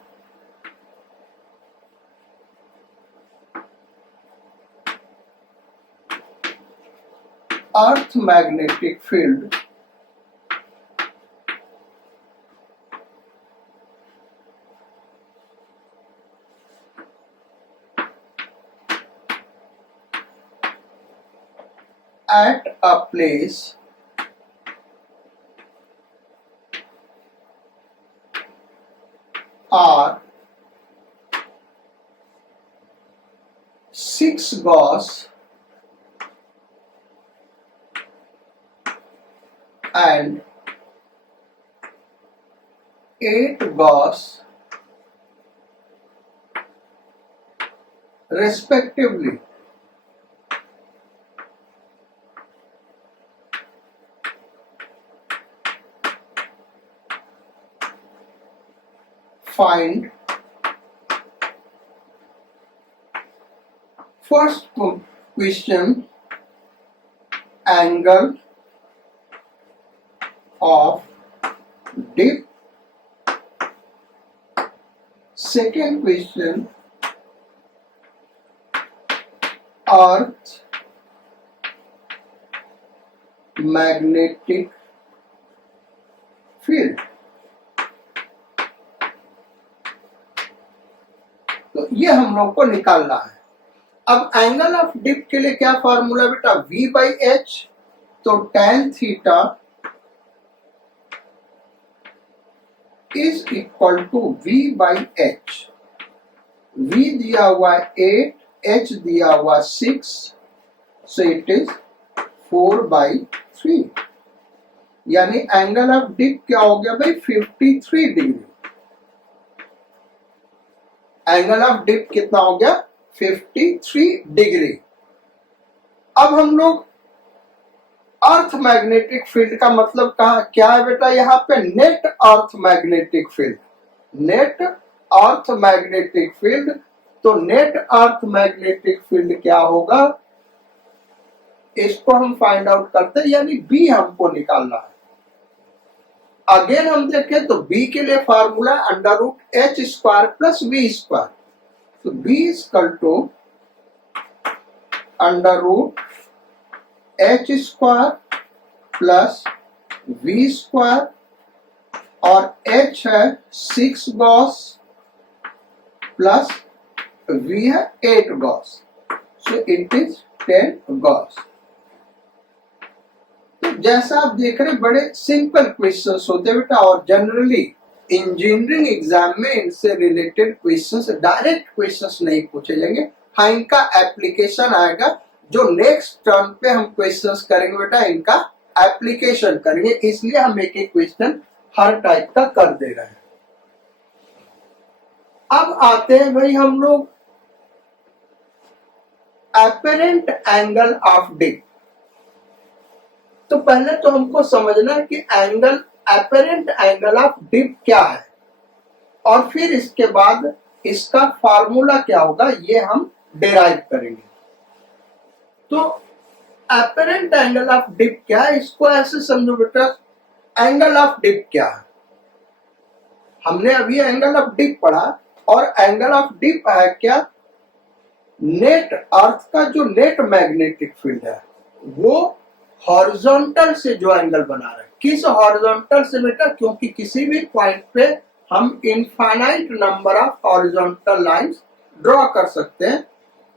Earth magnetic field at a place are 6 Gauss and 8 Gauss respectively. Find first question, angle of dip. Second question, Earth magnetic field. तो ये हम लोग को निकालना है। अब angle of dip के लिए क्या फॉर्मूला बेटा, V बाई एच, तो tan theta is equal to V by H. V दिया हुआ 8, H दिया हुआ 6, सो इट इज 4/3, यानी एंगल ऑफ डिप क्या हो गया भाई, 53 डिग्री। एंगल ऑफ डिप कितना हो गया, 53 डिग्री। अब हम लोग अर्थ मैग्नेटिक फील्ड का मतलब कहा क्या है बेटा, यहाँ पे नेट अर्थ मैग्नेटिक फील्ड, नेट अर्थ मैग्नेटिक फील्ड। तो नेट अर्थ मैग्नेटिक फील्ड क्या होगा, इसको हम फाइंड आउट करते हैं, यानी बी हमको निकालना है। अगेन हम देखें तो बी के लिए फार्मूला √h² प्लस v², तो b equal to √h² plus v² और h है 6 गॉस प्लस v है 8 Gauss, so it is 10 Gauss. तो जैसा आप देख रहे बड़े सिंपल क्वेश्चंस होते बेटा, और जनरली इंजीनियरिंग एग्जाम में इनसे रिलेटेड क्वेश्चंस, डायरेक्ट क्वेश्चंस नहीं पूछे जाएंगे। हाँ, इनका एप्लीकेशन आएगा, जो नेक्स्ट टर्म पे हम क्वेश्चंस करेंगे बेटा, इनका एप्लीकेशन करेंगे, इसलिए हम एक एक क्वेश्चन हर टाइप का कर दे रहे हैं। अब आते हैं भाई हम लोग एपरेंट एंगल ऑफ डिप। तो पहले तो हमको समझना है कि angle, apparent angle of dip क्या है, और फिर इसके बाद इसका फार्मूला क्या होगा, ये हम डिराइव करेंगे। तो एपरेंट एंगल ऑफ डिप क्या है, इसको ऐसे समझो बेटा, एंगल ऑफ डिप क्या है, हमने अभी एंगल ऑफ डिप पढ़ा, और एंगल ऑफ डिप है क्या, नेट अर्थ का जो नेट मैग्नेटिक फील्ड है वो हॉरिजॉन्टल से जो एंगल बना रहा है। किस हॉरिजॉन्टल से बेटा, क्योंकि किसी भी पॉइंट पे हम infinite number of horizontal lines draw कर सकते हैं।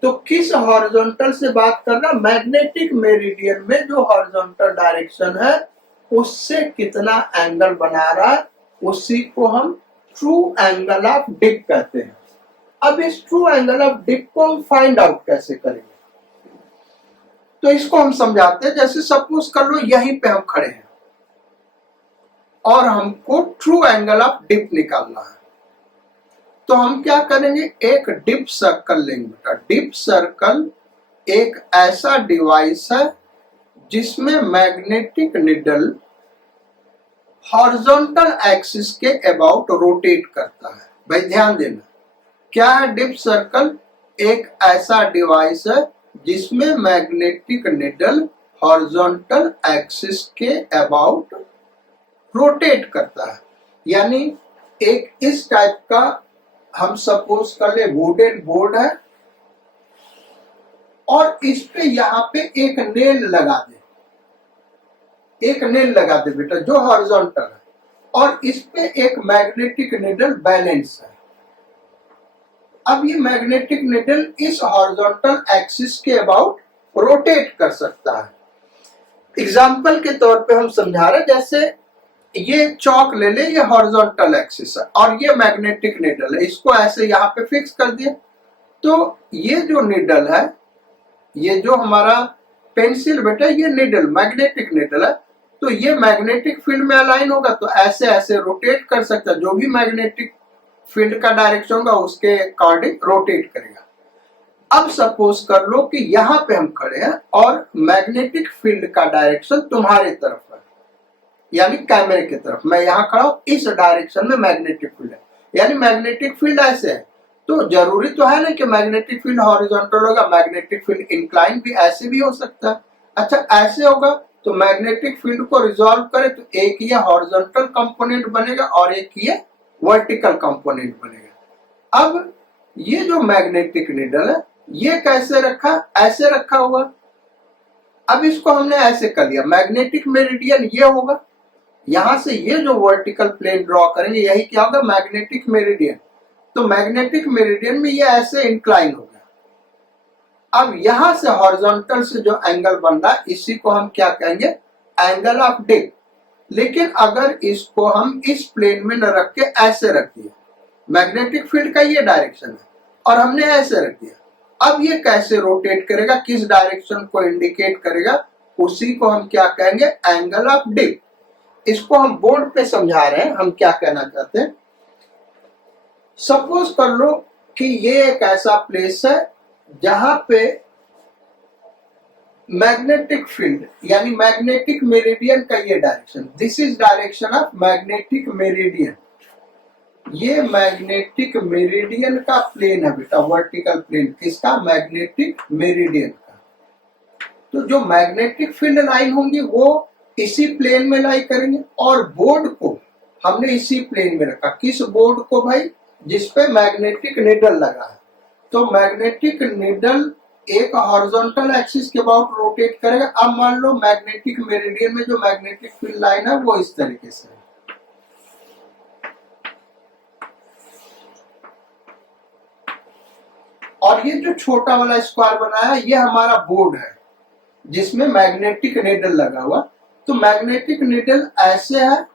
तो किस हॉरिजॉन्टल से बात कर रहा, मैग्नेटिक मेरिडियन में जो हॉरिजॉन्टल डायरेक्शन है उससे कितना एंगल बना रहा है, उसी को हम ट्रू एंगल ऑफ डिप कहते हैं। अब इस ट्रू एंगल ऑफ डिप को हम फाइंड आउट कैसे करेंगे, तो इसको हम समझाते हैं। जैसे सपोज कर लो यहीं पे हम खड़े हैं, और हमको ट्रू एंगल ऑफ डिप निकालना है। तो हम क्या करेंगे, एक डिप सर्कल लेंगे बेटा। डिप सर्कल एक ऐसा डिवाइस है जिसमें मैग्नेटिक निडल हॉरिजॉन्टल एक्सिस के अबाउट रोटेट करता है। भाई ध्यान देना, क्या है डिप सर्कल? एक ऐसा डिवाइस है जिसमें मैग्नेटिक निडल हॉरिजॉन्टल एक्सिस के अबाउट रोटेट करता है। यानी एक इस टाइप का हम सपोज कर ले वुडन बोर्ड है और इस पे यहाँ पे एक नेल लगा दे, एक नेल लगा दे बेटा जो हॉरिजॉन्टल है, और इस पे एक मैग्नेटिक निडल बैलेंस है। अब ये मैग्नेटिक निडल इस हॉरिजॉन्टल एक्सिस के अबाउट रोटेट कर सकता है। एग्जाम्पल के तौर पे हम समझा रहे, जैसे ये चौक ले ले, ये हॉरिजॉन्टल एक्सिस है और ये मैग्नेटिक निडल है, इसको ऐसे यहाँ पे फिक्स कर दिया। तो ये जो निडल है, ये जो हमारा पेंसिल बेटा, ये निडल मैग्नेटिक निडल है, तो ये मैग्नेटिक फील्ड में अलाइन होगा तो ऐसे ऐसे रोटेट कर सकता है। जो भी मैग्नेटिक फील्ड का डायरेक्शन होगा उसके अकॉर्डिंग रोटेट करेगा। अब सपोज कर लो कि यहाँ पे हम खड़े हैं और मैग्नेटिक फील्ड का डायरेक्शन तुम्हारे तरफ है, यानी कैमरे की तरफ। मैं यहाँ खड़ा हूं, इस डायरेक्शन में मैग्नेटिक फील्ड है, यानी मैग्नेटिक फील्ड ऐसे है। तो जरूरी तो है ना कि मैग्नेटिक फील्ड हॉरिजॉन्टल होगा, मैग्नेटिक फील्ड इंक्लाइन भी ऐसे भी हो सकता है। अच्छा, ऐसे होगा तो मैग्नेटिक फील्ड को रिजॉल्व करे तो एक ये हॉरिजॉन्टल कंपोनेंट बनेगा और एक ये वर्टिकल कंपोनेंट बनेगा। अब ये जो मैग्नेटिक निडल है ये कैसे रखा, ऐसे रखा हुआ। अब इसको हमने ऐसे कर लिया, मैग्नेटिक मेरिडियन ये होगा, यहां से ये जो वर्टिकल प्लेन ड्रॉ करेंगे यही क्या होगा, मैग्नेटिक मेरिडियन। तो मैग्नेटिक मेरिडियन में ये ऐसे इंक्लाइन हो गया। अब यहां से हॉरिजॉन्टल से जो एंगल बन रहा है इसी को हम क्या कहेंगे, एंगल ऑफ डिप। लेकिन अगर इसको हम इस प्लेन में न रख के ऐसे रख दिया, मैग्नेटिक फील्ड का ये डायरेक्शन है और हमने ऐसे रख दिया, अब ये कैसे रोटेट करेगा, किस डायरेक्शन को इंडिकेट करेगा, उसी को हम क्या कहेंगे, एंगल ऑफ डिप। इसको हम बोर्ड पे समझा रहे हैं, हम क्या कहना चाहते हैं। सपोज कर लो कि ये एक ऐसा प्लेस है जहां पे मैग्नेटिक फील्ड यानी मैग्नेटिक मेरिडियन का ये direction, this is direction of magnetic meridian. ये मैग्नेटिक मेरिडियन का प्लेन है बेटा, वर्टिकल प्लेन किसका, मैग्नेटिक मेरिडियन का। तो जो मैग्नेटिक फील्ड लाइन होंगी वो इसी प्लेन में लाई करेंगे और बोर्ड को हमने इसी प्लेन में रखा। किस बोर्ड को भाई, जिसपे मैग्नेटिक निडल लगा है। तो मैग्नेटिक निडल एक हॉरिजॉन्टल एक्सिस के अबाउट रोटेट करेगा। अब मान लो मैग्नेटिक मेरिडियन में जो मैग्नेटिक फील्ड लाइन है वो इस तरीके से है। और ये जो छोटा वाला स्क्वायर बनाया है ये हमारा बोर्ड है जिसमें मैग्नेटिक निडल लगा हुआ। तो मैग्नेटिक निडल ऐसे है,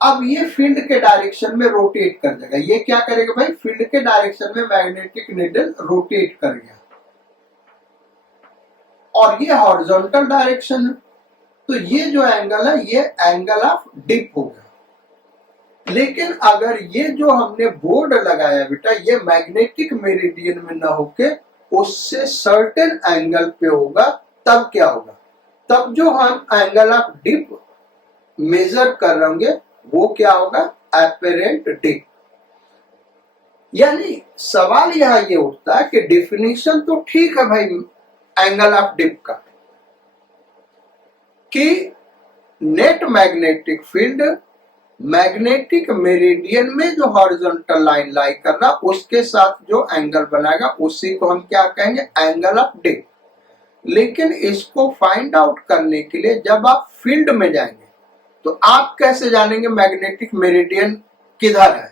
अब ये फील्ड के डायरेक्शन में रोटेट कर देगा। ये क्या करेगा भाई, फील्ड के डायरेक्शन में मैग्नेटिक निडल रोटेट कर गया और ये हॉरिजॉन्टल डायरेक्शन है। तो ये जो एंगल है ये एंगल ऑफ डिप होगा। लेकिन अगर ये जो हमने बोर्ड लगाया बेटा ये मैग्नेटिक मेरिडियन में ना होके उससे सर्टेन एंगल पे होगा, तब क्या होगा, तब जो हम एंगल ऑफ डिप मेजर कर रहे होंगे वो क्या होगा, एपरेंट डिप। यानी सवाल यहां ये उठता है कि डेफिनेशन तो ठीक है भाई एंगल ऑफ डिप का, कि net magnetic field magnetic meridian में जो हॉरिजॉन्टल लाइन लाई कर रहा उसके साथ जो एंगल बनाएगा उसी को हम क्या कहेंगे, एंगल ऑफ डिप। लेकिन इसको फाइंड आउट करने के लिए जब आप फील्ड में जाएंगे तो आप कैसे जानेंगे मैग्नेटिक मेरिडियन किधर है,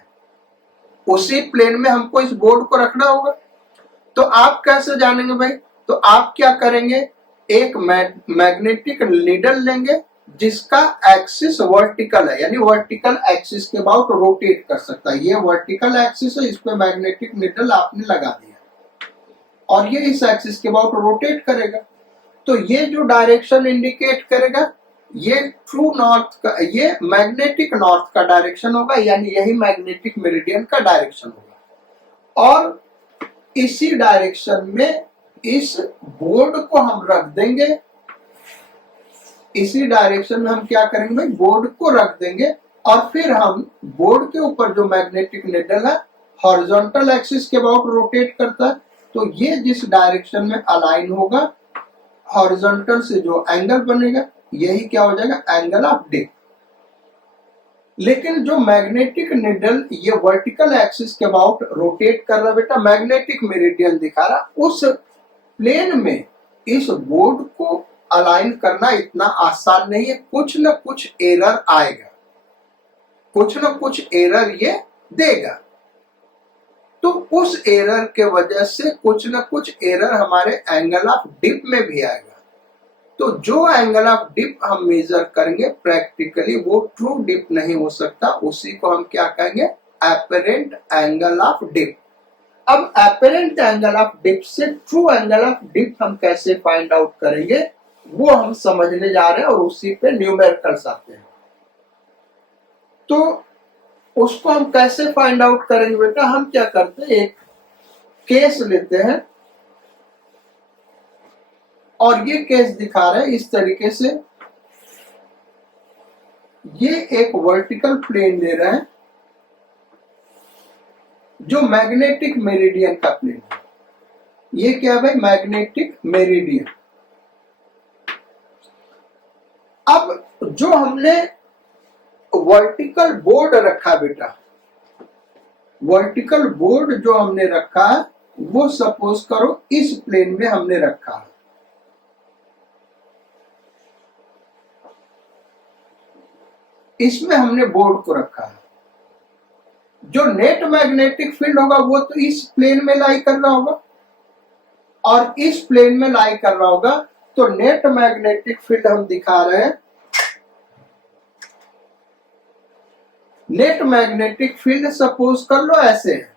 उसी प्लेन में हमको इस बोर्ड को रखना होगा। तो आप कैसे जानेंगे भाई, तो आप क्या करेंगे, एक मैग्नेटिक नीडल लेंगे जिसका एक्सिस वर्टिकल है, यानी वर्टिकल एक्सिस के अबाउट रोटेट कर सकता है। ये वर्टिकल एक्सिस है, इस पे मैग्नेटिक नीडल आपने लगा दिया और ये इस एक्सिस के अबाउट रोटेट करेगा। तो ये जो डायरेक्शन इंडिकेट करेगा ये ट्रू नॉर्थ का, ये मैग्नेटिक नॉर्थ का डायरेक्शन होगा, यानी यही मैग्नेटिक मेरिडियन का डायरेक्शन होगा। और इसी डायरेक्शन में इस बोर्ड को हम रख देंगे, इसी डायरेक्शन में हम क्या करेंगे, बोर्ड को रख देंगे और फिर हम बोर्ड के ऊपर जो मैग्नेटिक नीडल है हॉरिजॉन्टल एक्सिस के अबाउट रोटेट करता है, तो ये जिस डायरेक्शन में अलाइन होगा हॉरिजॉन्टल से जो एंगल बनेगा यही क्या हो जाएगा, एंगल ऑफ डिप। लेकिन जो मैग्नेटिक नीडल ये वर्टिकल एक्सिस के अबाउट रोटेट कर रहा बेटा, मैग्नेटिक मेरिडियन दिखा रहा, उस प्लेन में इस बोर्ड को अलाइन करना इतना आसान नहीं है, कुछ न कुछ एरर आएगा, कुछ न कुछ एरर ये देगा। तो उस एरर के वजह से कुछ न कुछ एरर हमारे एंगल ऑफ डिप में भी आएगा। तो जो एंगल ऑफ डिप हम मेजर करेंगे प्रैक्टिकली वो ट्रू डिप नहीं हो सकता, उसी को हम क्या कहेंगे, एपरेंट एंगल ऑफ डिप। अब एपरेंट एंगल ऑफ डिप से ट्रू एंगल ऑफ डिप हम कैसे फाइंड आउट करेंगे वो हम समझने जा रहे हैं और उसी पे न्यूमेरिकल्स आते हैं। तो उसको हम कैसे फाइंड आउट करेंगे बेटा, हम क्या करते हैं, एक केस लेते हैं और ये केस दिखा रहे हैं इस तरीके से। ये एक वर्टिकल प्लेन ले रहे हैं जो मैग्नेटिक मेरिडियन का प्लेन है। ये क्या है, मैग्नेटिक मेरिडियन। अब जो हमने वर्टिकल बोर्ड रखा बेटा, वर्टिकल बोर्ड जो हमने रखा है वो सपोज करो इस प्लेन में हमने रखा है। इसमें हमने बोर्ड को रखा है। जो नेट मैग्नेटिक फील्ड होगा वो तो इस प्लेन में लाई कर रहा होगा और इस प्लेन में लाई कर रहा होगा, तो नेट मैग्नेटिक फील्ड हम दिखा रहे हैं। नेट मैग्नेटिक फील्ड सपोज कर लो ऐसे है,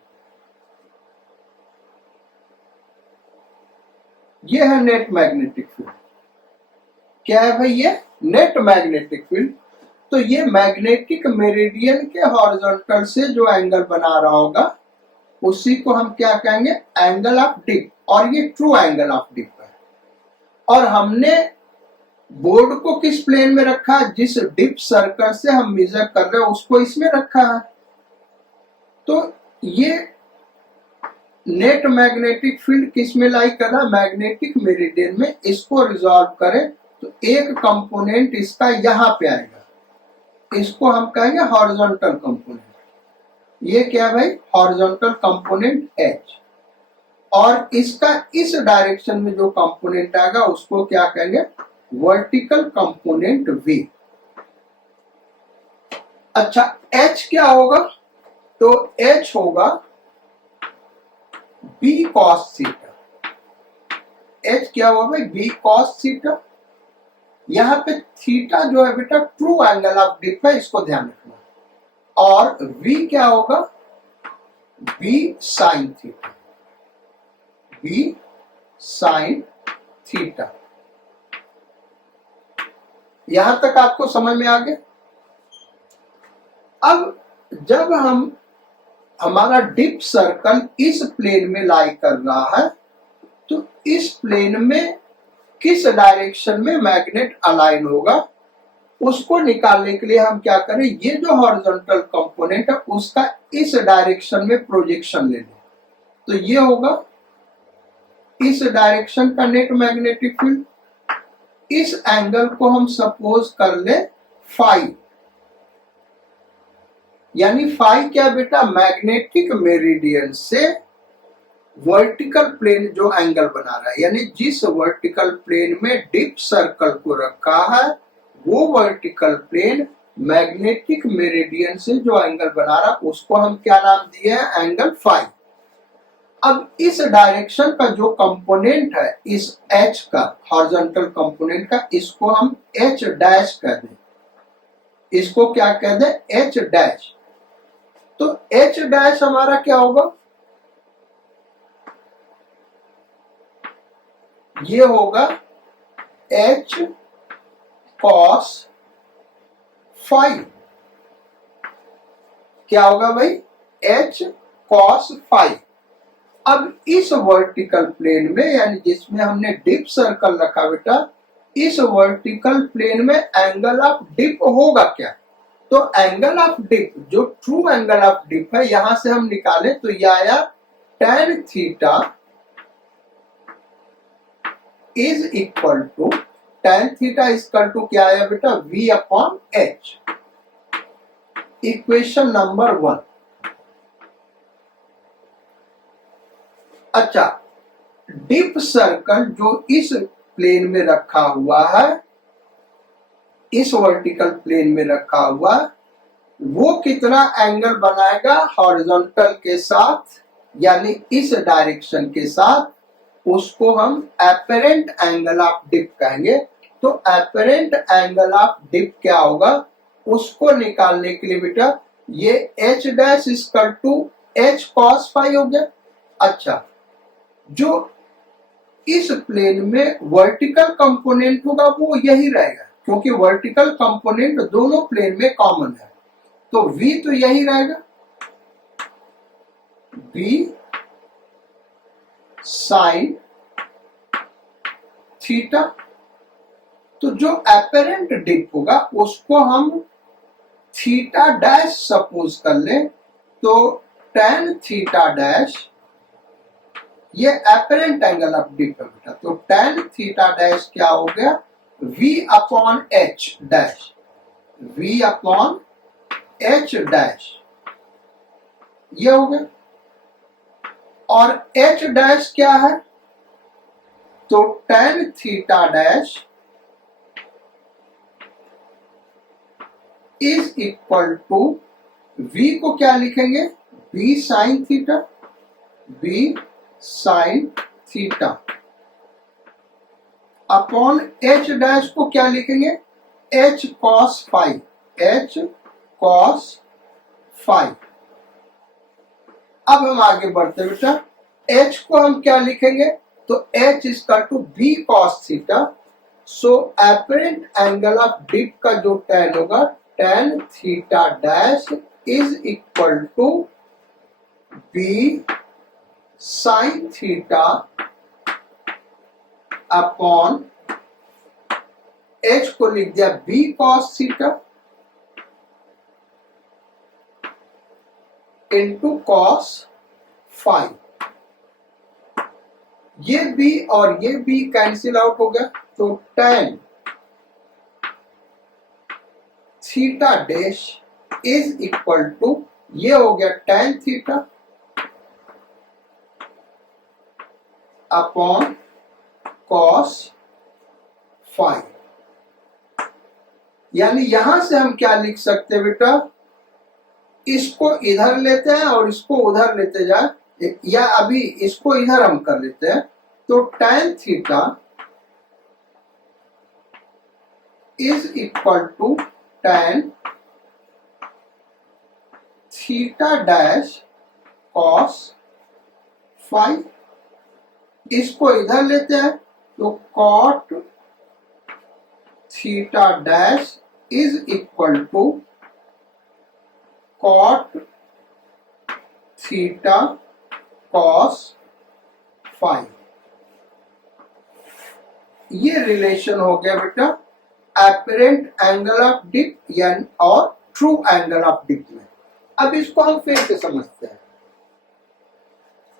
ये है नेट मैग्नेटिक फील्ड। क्या है भाई, ये नेट मैग्नेटिक फील्ड। तो ये मैग्नेटिक मेरिडियन के हॉरिजॉन्टल से जो एंगल बना रहा होगा उसी को हम क्या कहेंगे, एंगल ऑफ डिप, और ये ट्रू एंगल ऑफ डिप है। और हमने बोर्ड को किस प्लेन में रखा, जिस डिप सर्कल से हम मेजर कर रहे हैं उसको इसमें रखा है। तो ये नेट मैग्नेटिक फील्ड किस में लाई कर रहा है, मैग्नेटिक मेरिडियन में। इसको रिजॉल्व करें तो एक कंपोनेंट इसका यहां पे आएगा, इसको हम कहेंगे हॉरिजॉन्टल कंपोनेंट। ये क्या भाई, हॉरिजॉन्टल कंपोनेंट H। और इसका इस डायरेक्शन में जो कंपोनेंट आएगा उसको क्या कहेंगे, वर्टिकल कंपोनेंट V। अच्छा, H क्या होगा, तो H होगा B cos थीटा। H क्या होगा भाई, B cos थीटा। यहाँ पे थीटा जो है बेटा ट्रू एंगल ऑफ डिप है, इसको ध्यान रखना। और V क्या होगा, B sin theta, B sin theta. यहां तक आपको समझ में आ गया। अब जब हमारा डिप सर्कल इस प्लेन में लाई कर रहा है, तो इस प्लेन में किस डायरेक्शन में मैग्नेट अलाइन होगा उसको निकालने के लिए हम क्या करें, ये जो हॉरिजॉन्टल कंपोनेंट है उसका इस डायरेक्शन में प्रोजेक्शन ले लें। तो ये होगा इस डायरेक्शन का नेट मैग्नेटिक फील्ड। इस एंगल को हम सपोज कर ले फाई, यानी फाई क्या बेटा, मैग्नेटिक मेरिडियन से वर्टिकल प्लेन जो एंगल बना रहा है, यानी जिस वर्टिकल प्लेन में डिप सर्कल को रखा है वो वर्टिकल प्लेन मैग्नेटिक मेरिडियन से जो एंगल बना रहा है उसको हम क्या नाम दिए हैं, एंगल फाई। अब इस डायरेक्शन का जो कंपोनेंट है इस H का, हॉरिजॉन्टल कंपोनेंट का, इसको हम H डैश कह दें। इसको क्या कह दें, H डैश। तो H डैश हमारा क्या होगा, ये होगा H cos फाइव, क्या होगा भाई, h cos फाइव। अब इस वर्टिकल प्लेन में, यानी जिसमें हमने डिप सर्कल रखा बेटा, इस वर्टिकल प्लेन में एंगल ऑफ डिप होगा क्या? तो एंगल ऑफ डिप, जो ट्रू एंगल ऑफ डिप है, यहां से हम निकाले तो यह आया tan theta is equal to, tan theta equal to क्या आया बेटा, v upon h। Equation number 1। अच्छा, डिप सर्कल जो इस प्लेन में रखा हुआ है, इस वर्टिकल प्लेन में रखा हुआ, वो कितना एंगल बनाएगा हॉरिजॉन्टल के साथ, यानी इस डायरेक्शन के साथ, उसको हम एपरेंट एंगल ऑफ डिप कहेंगे। तो एपरेंट एंगल ऑफ डिप क्या होगा, उसको निकालने के लिए बेटा ये h dash equal to h cos five हो गया। अच्छा, जो इस प्लेन में वर्टिकल कंपोनेंट होगा वो यही रहेगा, क्योंकि वर्टिकल कंपोनेंट दोनों प्लेन में कॉमन है, तो v तो यही रहेगा, v साइन थीटा। तो जो एपरेंट डिप होगा उसको हम थीटा डैश सपोज कर ले, तो tan थीटा डैश, ये एपरेंट एंगल ऑफ डिप है बेटा, तो tan थीटा डैश क्या हो गया, v upon h dash, v upon h dash, ये हो गया। और h डैश क्या है, तो tan theta dash is equal to, v को क्या लिखेंगे, v sine theta, v sine theta upon h dash को क्या लिखेंगे, h cos five, h cos five. अब हम आगे बढ़ते बेटा, h को हम क्या लिखेंगे, तो h equal to v cos theta. So apparent angle of dip का जो tan होगा, tan theta dash is equal to v sine theta upon h को लिख दिया v cos theta into cos five. ये b और ये b कैंसिल आउट हो गया, तो tan theta dash is equal to, ये हो गया tan theta upon cos five. यानी यहां से हम क्या लिख सकते हैं बेटा, इसको इधर लेते हैं और इसको उधर लेते जाए, या अभी इसको इधर हम कर लेते हैं, तो tan theta is equal to tan theta dash cos five. इसको इधर लेते हैं तो cot theta dash is equal to cot theta cos five. ये रिलेशन हो गया बेटा एपरेंट एंगल ऑफ डिप यानी और ट्रू एंगल ऑफ डिप में। अब इसको हम फिर से समझते हैं।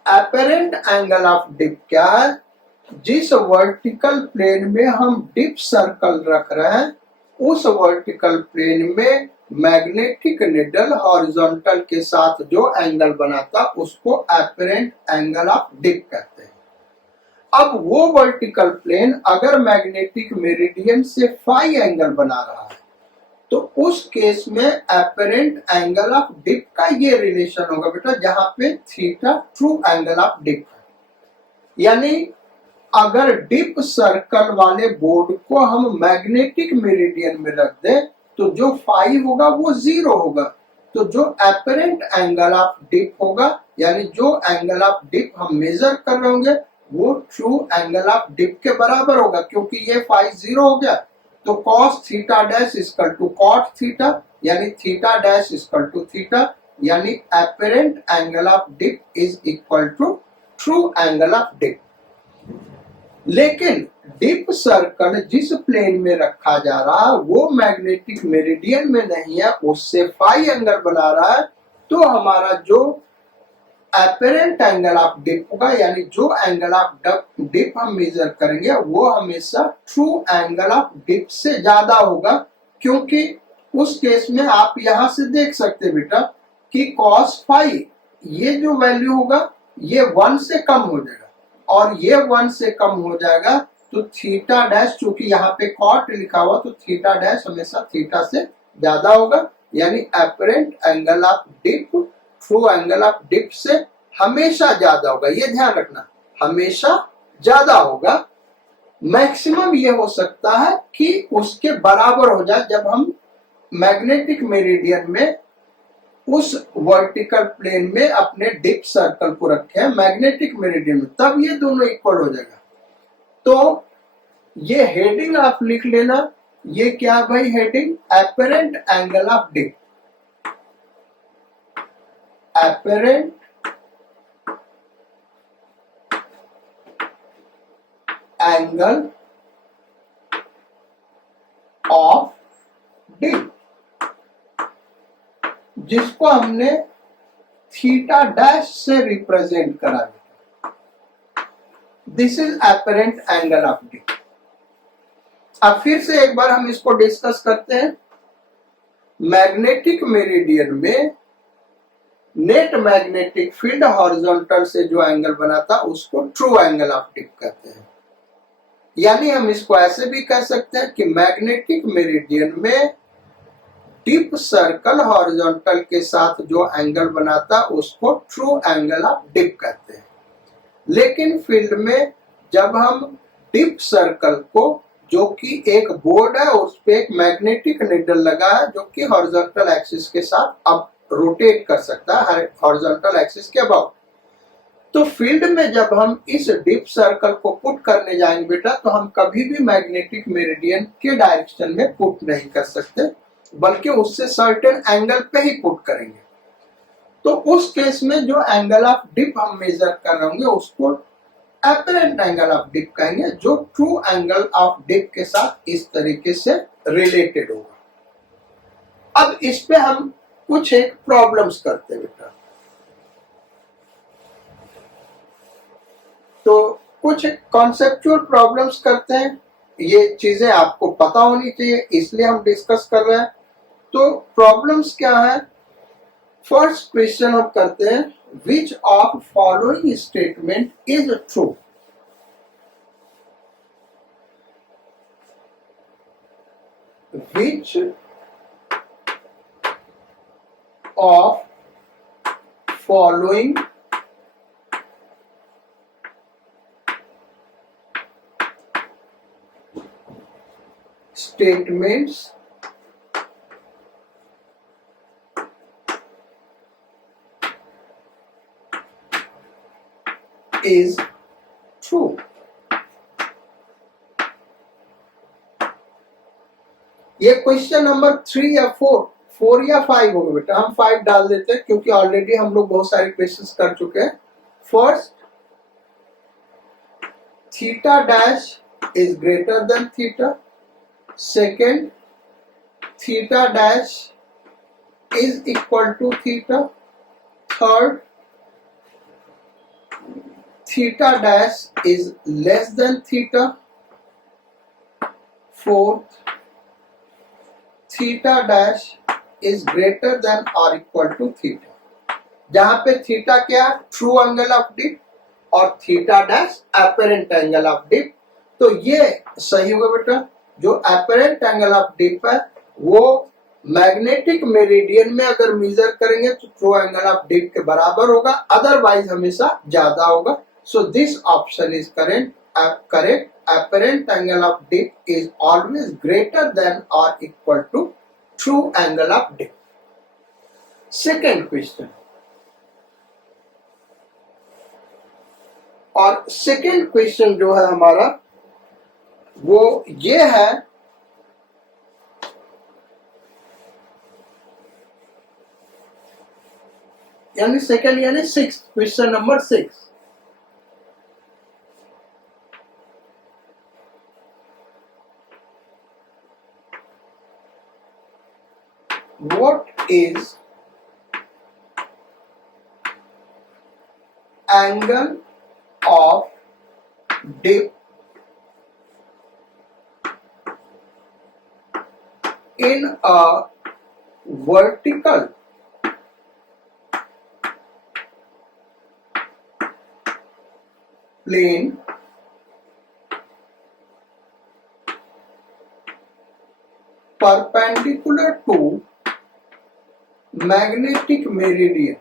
एपरेंट एंगल ऑफ डिप क्या है, जिस वर्टिकल प्लेन में हम डिप सर्कल रख रहे हैं, उस वर्टिकल प्लेन में मैग्नेटिक निडल हॉरिजॉन्टल के साथ जो एंगल बनाता उसको एपरेंट एंगल ऑफ डिप कहते हैं। अब वो वर्टिकल प्लेन अगर मैग्नेटिक मेरिडियन से फाई एंगल बना रहा है, तो उस केस में एपरेंट एंगल ऑफ डिप का ये रिलेशन होगा बेटा, जहां पे theta true angle of dip है। यानी अगर डिप सर्कल वाले बोर्ड को हम मैग्नेटिक मेरिडियन में रख दें, तो जो फाई होगा वो 0 होगा, तो जो एपरेंट एंगल ऑफ डिप होगा, यानी जो एंगल ऑफ डिप हम मेजर कर रहे होंगे, वो ट्रू एंगल ऑफ डिप के बराबर होगा, क्योंकि ये फाई 0 हो गया। तो cos theta dash equal to cot theta, यानी theta dash equal to theta, यानी apparent angle of dip is equal to true angle of dip। लेकिन डिप सर्कल जिस प्लेन में रखा जा रहा है वो मैग्नेटिक मेरिडियन में नहीं है, उससे फाई एंगल बना रहा है, तो हमारा जो एपरेंट एंगल ऑफ डिप होगा, यानी जो एंगल ऑफ डिप हम मेजर करेंगे वो हमेशा ट्रू एंगल ऑफ डिप से ज्यादा होगा, क्योंकि उस केस में आप यहां से देख सकते बेटा कि cos फाई ये जो वैल्यू होगा ये 1 से कम हो जाएगा, और ये 1 से कम हो जाएगा तो थीटा डैश, चूंकि यहाँ पे कॉट लिखा हुआ तो थीटा डैश हमेशा थीटा से ज्यादा होगा, यानी apparent angle of dip true angle of dip से हमेशा ज्यादा होगा। ये ध्यान रखना, हमेशा ज्यादा होगा। मैक्सिमम ये हो सकता है कि उसके बराबर हो जाए जब हम मैग्नेटिक मेरिडियन में उस वर्टिकल प्लेन में अपने डिप सर्कल को रखे हैं मैग्नेटिक मेरिडियन में, तब ये दोनों इक्वल हो जाएगा। तो ये हेडिंग आप लिख लेना, ये क्या भाई heading, apparent angle of dip, apparent angle of dip, जिसको हमने थीटा डैश से रिप्रेजेंट करा दिया। This is apparent angle of dip. अब फिर से एक बार हम इसको डिस्कस करते हैं। मैग्नेटिक मेरिडियन में नेट मैग्नेटिक फील्ड हॉरिजॉन्टल से जो एंगल बनाता उसको ट्रू एंगल ऑफ डिप कहते हैं, यानी हम इसको ऐसे भी कह सकते हैं कि मैग्नेटिक मेरिडियन में डिप सर्कल हॉरिजॉन्टल के साथ जो एंगल बनाता उसको ट्रू एंगल ऑफ डिप कहते हैं। लेकिन फील्ड में जब हम डिप सर्कल को, जो कि एक बोर्ड है उस पे एक मैग्नेटिक नीडल लगा है जो कि हॉरिजॉन्टल एक्सिस के साथ अब रोटेट कर सकता है हॉरिजॉन्टल एक्सिस के अबाउट, तो फील्ड में जब हम इस डिप सर्कल को पुट करने जाएंगे बेटा तो हम कभी भी मैग्नेटिक मेरिडियन के डायरेक्शन में पुट नहीं कर सकते, बल्कि उससे सर्टेन एंगल पे ही पुट करेंगे। तो उस केस में जो एंगल ऑफ डिप हम मेजर कर रहे होंगे उसको एपरेंट एंगल ऑफ डिप कहेंगे, जो ट्रू एंगल ऑफ डिप के साथ इस तरीके से रिलेटेड होगा। अब इस पे हम कुछ एक प्रॉब्लम्स करते हैं बेटा, तो कुछ कॉन्सेप्चुअल प्रॉब्लम्स करते हैं। ये चीजें आपको पता होनी चाहिए इसलिए हम डिस्कस कर रहे हैं। तो प्रॉब्लम्स क्या है, फर्स्ट क्वेश्चन हम करते हैं, which of following statement is true. Which of following statements is true। ये क्वेश्चन नंबर 3 या 4 या 5 होगा बेटा, हम 5 डाल देते हैं क्योंकि ऑलरेडी हम लोग बहुत सारे क्वेश्चंस कर चुके हैं। First, theta dash is greater than theta. Second, theta dash is equal to theta। Third, theta dash is less than theta। Fourth, theta dash is greater than or equal to theta। जहां पे theta क्या, true angle of dip, और theta dash apparent angle of dip, तो ये सही होगा बेटा। जो एपरेंट एंगल ऑफ डिप है वो मैग्नेटिक मेरिडियन में अगर मेजर करेंगे तो ट्रू एंगल ऑफ डिप के बराबर होगा, अदरवाइज हमेशा ज्यादा होगा। So this option is correct. Apparent angle of dip is always greater than और equal to true angle of dip. Second question, और सेकेंड क्वेश्चन जो है हमारा वो ये है यानी सेकंड यानी 6, question number 6। What is angle of dip in a vertical plane perpendicular to magnetic meridian,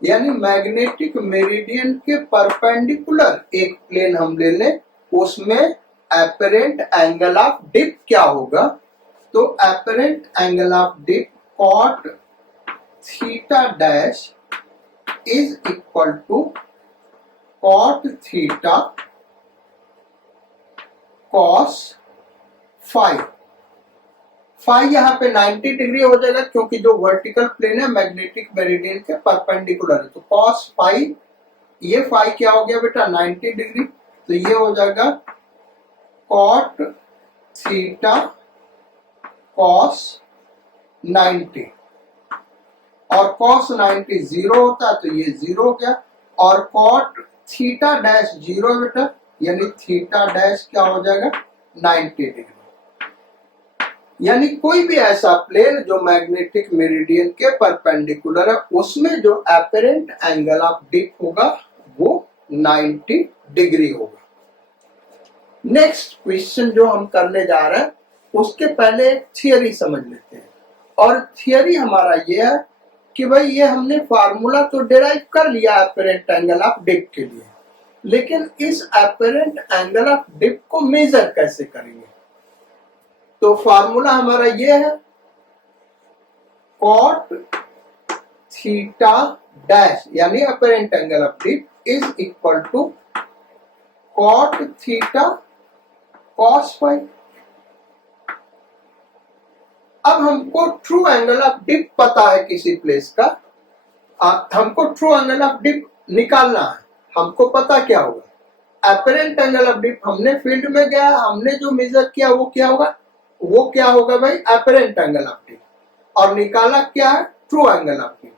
यानी मैग्नेटिक मेरिडियन के परपेंडिकुलर एक प्लेन हम ले लें, उसमें एपरेंट एंगल ऑफ डिप क्या होगा? तो apparent angle of dip cot theta dash is equal to cot theta cos phi. Phi यहाँ पे 90 डिग्री हो जाएगा क्योंकि जो वर्टिकल प्लेन है मैग्नेटिक मेरिडियन के परपेंडिकुलर है, तो कॉस फाई, ये फाई क्या हो गया बेटा 90 डिग्री, तो ये हो जाएगा कॉट थीटा कॉस 90, और कॉस 90 जीरो होता है तो ये जीरो हो गया, और कॉट थीटा डैश जीरो बेटा, यानी थीटा डैश क्या हो जाएगा 90 डिग्री। यानी कोई भी ऐसा प्लेन जो मैग्नेटिक मेरिडियन के परपेंडिकुलर है, उसमें जो एपरेंट एंगल ऑफ डिप होगा वो 90 डिग्री होगा। नेक्स्ट क्वेश्चन जो हम करने जा रहे हैं उसके पहले एक थियरी समझ लेते हैं, और थियरी हमारा ये है कि भाई ये हमने फार्मूला तो डिराइव कर लिया एपरेंट एंगल ऑफ डिप के लिए, लेकिन इस एपरेंट एंगल ऑफ डिप को मेजर कैसे करेंगे? तो फार्मूला हमारा ये है कॉट थीटा डैश यानी apparent angle of dip is equal to cot theta cos phi. अब हमको ट्रू एंगल ऑफ डिप पता है किसी प्लेस का, हमको ट्रू एंगल ऑफ डिप निकालना है। हमको पता क्या होगा? अपरेंट एंगल ऑफ डिप, हमने फील्ड में गया, हमने जो मेजर किया वो क्या होगा? वो क्या होगा भाई? Apparent angle of dip. और निकाला क्या है? True angle of dip.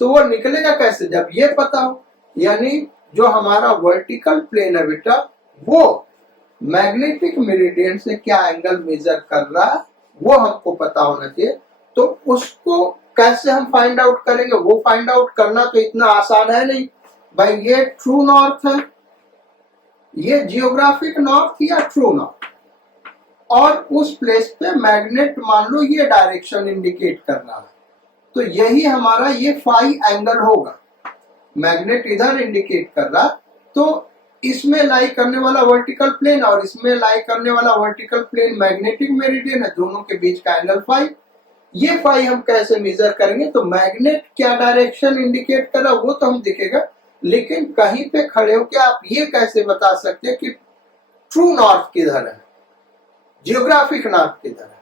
तो वो निकलेगा कैसे? जब ये पता हो, यानी जो हमारा वर्टिकल प्लेन है बेटा, वो मैग्नेटिक मेरिडियन से क्या एंगल मेजर कर रहा है वो हमको पता होना चाहिए। तो उसको कैसे हम फाइंड आउट करेंगे? वो फाइंड आउट करना तो इतना आसान है नहीं भाई। ये ट्रू नॉर्थ है, ये जियोग्राफिक नॉर्थ या ट्रू नॉर्थ, और उस प्लेस पे मैग्नेट मान लो ये डायरेक्शन इंडिकेट कर रहा है, तो यही हमारा ये फाई एंगल होगा। मैग्नेट इधर इंडिकेट कर रहा, तो इसमें लाई करने वाला वर्टिकल प्लेन और इसमें लाई करने वाला वर्टिकल प्लेन मैग्नेटिक मेरिडियन है, दोनों के बीच का एंगल फाई। ये फाई हम कैसे मेजर करेंगे? तो मैग्नेट क्या डायरेक्शन इंडिकेट कर रहा वो तो हम दिखेगा, लेकिन कहीं पे खड़े होकर आप ये कैसे बता सकते हैं कि ट्रू नॉर्थ किधर है, जियोग्राफिक नॉर्थ किधर है?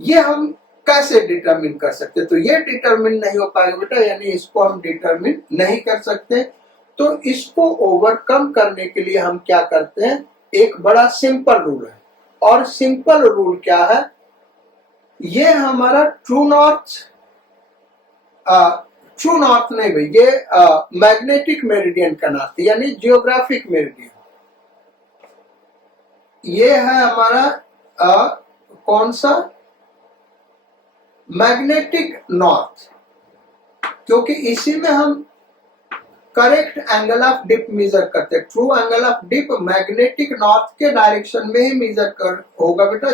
ये हम कैसे डिटरमिन कर सकते? तो ये डिटरमिन नहीं हो पाएगा बेटा, यानी इसको हम डिटरमिन नहीं कर सकते। तो इसको ओवरकम करने के लिए हम क्या करते हैं? एक बड़ा सिंपल रूल है, और सिंपल रूल क्या है? ये हमारा ट्रू नॉर्थ नहीं भाई, ये मैग्नेटिक मेरिडियन का नॉर्थ यानी जियोग्राफिक मेरिडियन। ये है हमारा कौन सा? मैग्नेटिक नॉर्थ, क्योंकि इसी में हम correct angle of dip measure करते हैं। True angle of dip magnetic north के डायरेक्शन में ही मेजर कर होगा बेटा,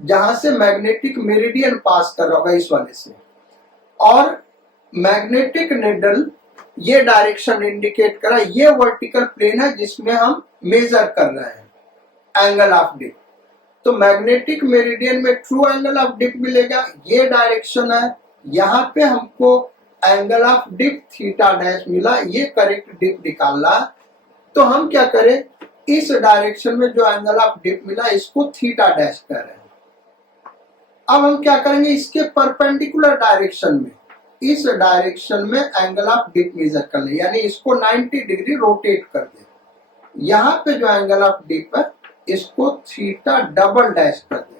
जहां से मैग्नेटिक मेरिडियन पास कर रहा होगा इस वाले से, और मैग्नेटिक निडल ये डायरेक्शन इंडिकेट करा, ये वर्टिकल प्लेन है जिसमें हम मेजर कर रहे हैं एंगल ऑफ डिप। तो मैग्नेटिक मेरिडियन में ट्रू एंगल ऑफ डिप मिलेगा, ये डायरेक्शन है, यहाँ पे हमको angle of dip theta dash मिला, ये करेक्ट डिप निकालना। तो हम क्या करें? इस डायरेक्शन में जो एंगल ऑफ डिप मिला इसको थीटा डैश कर रहे हैं। अब हम क्या करेंगे? इसके परपेंडिकुलर डायरेक्शन में इस डायरेक्शन में एंगल ऑफ डिप मेजर कर ले, यानी इसको 90 डिग्री रोटेट कर दे। यहाँ पे जो एंगल ऑफ डिप है इसको थीटा डबल डैश कर दे।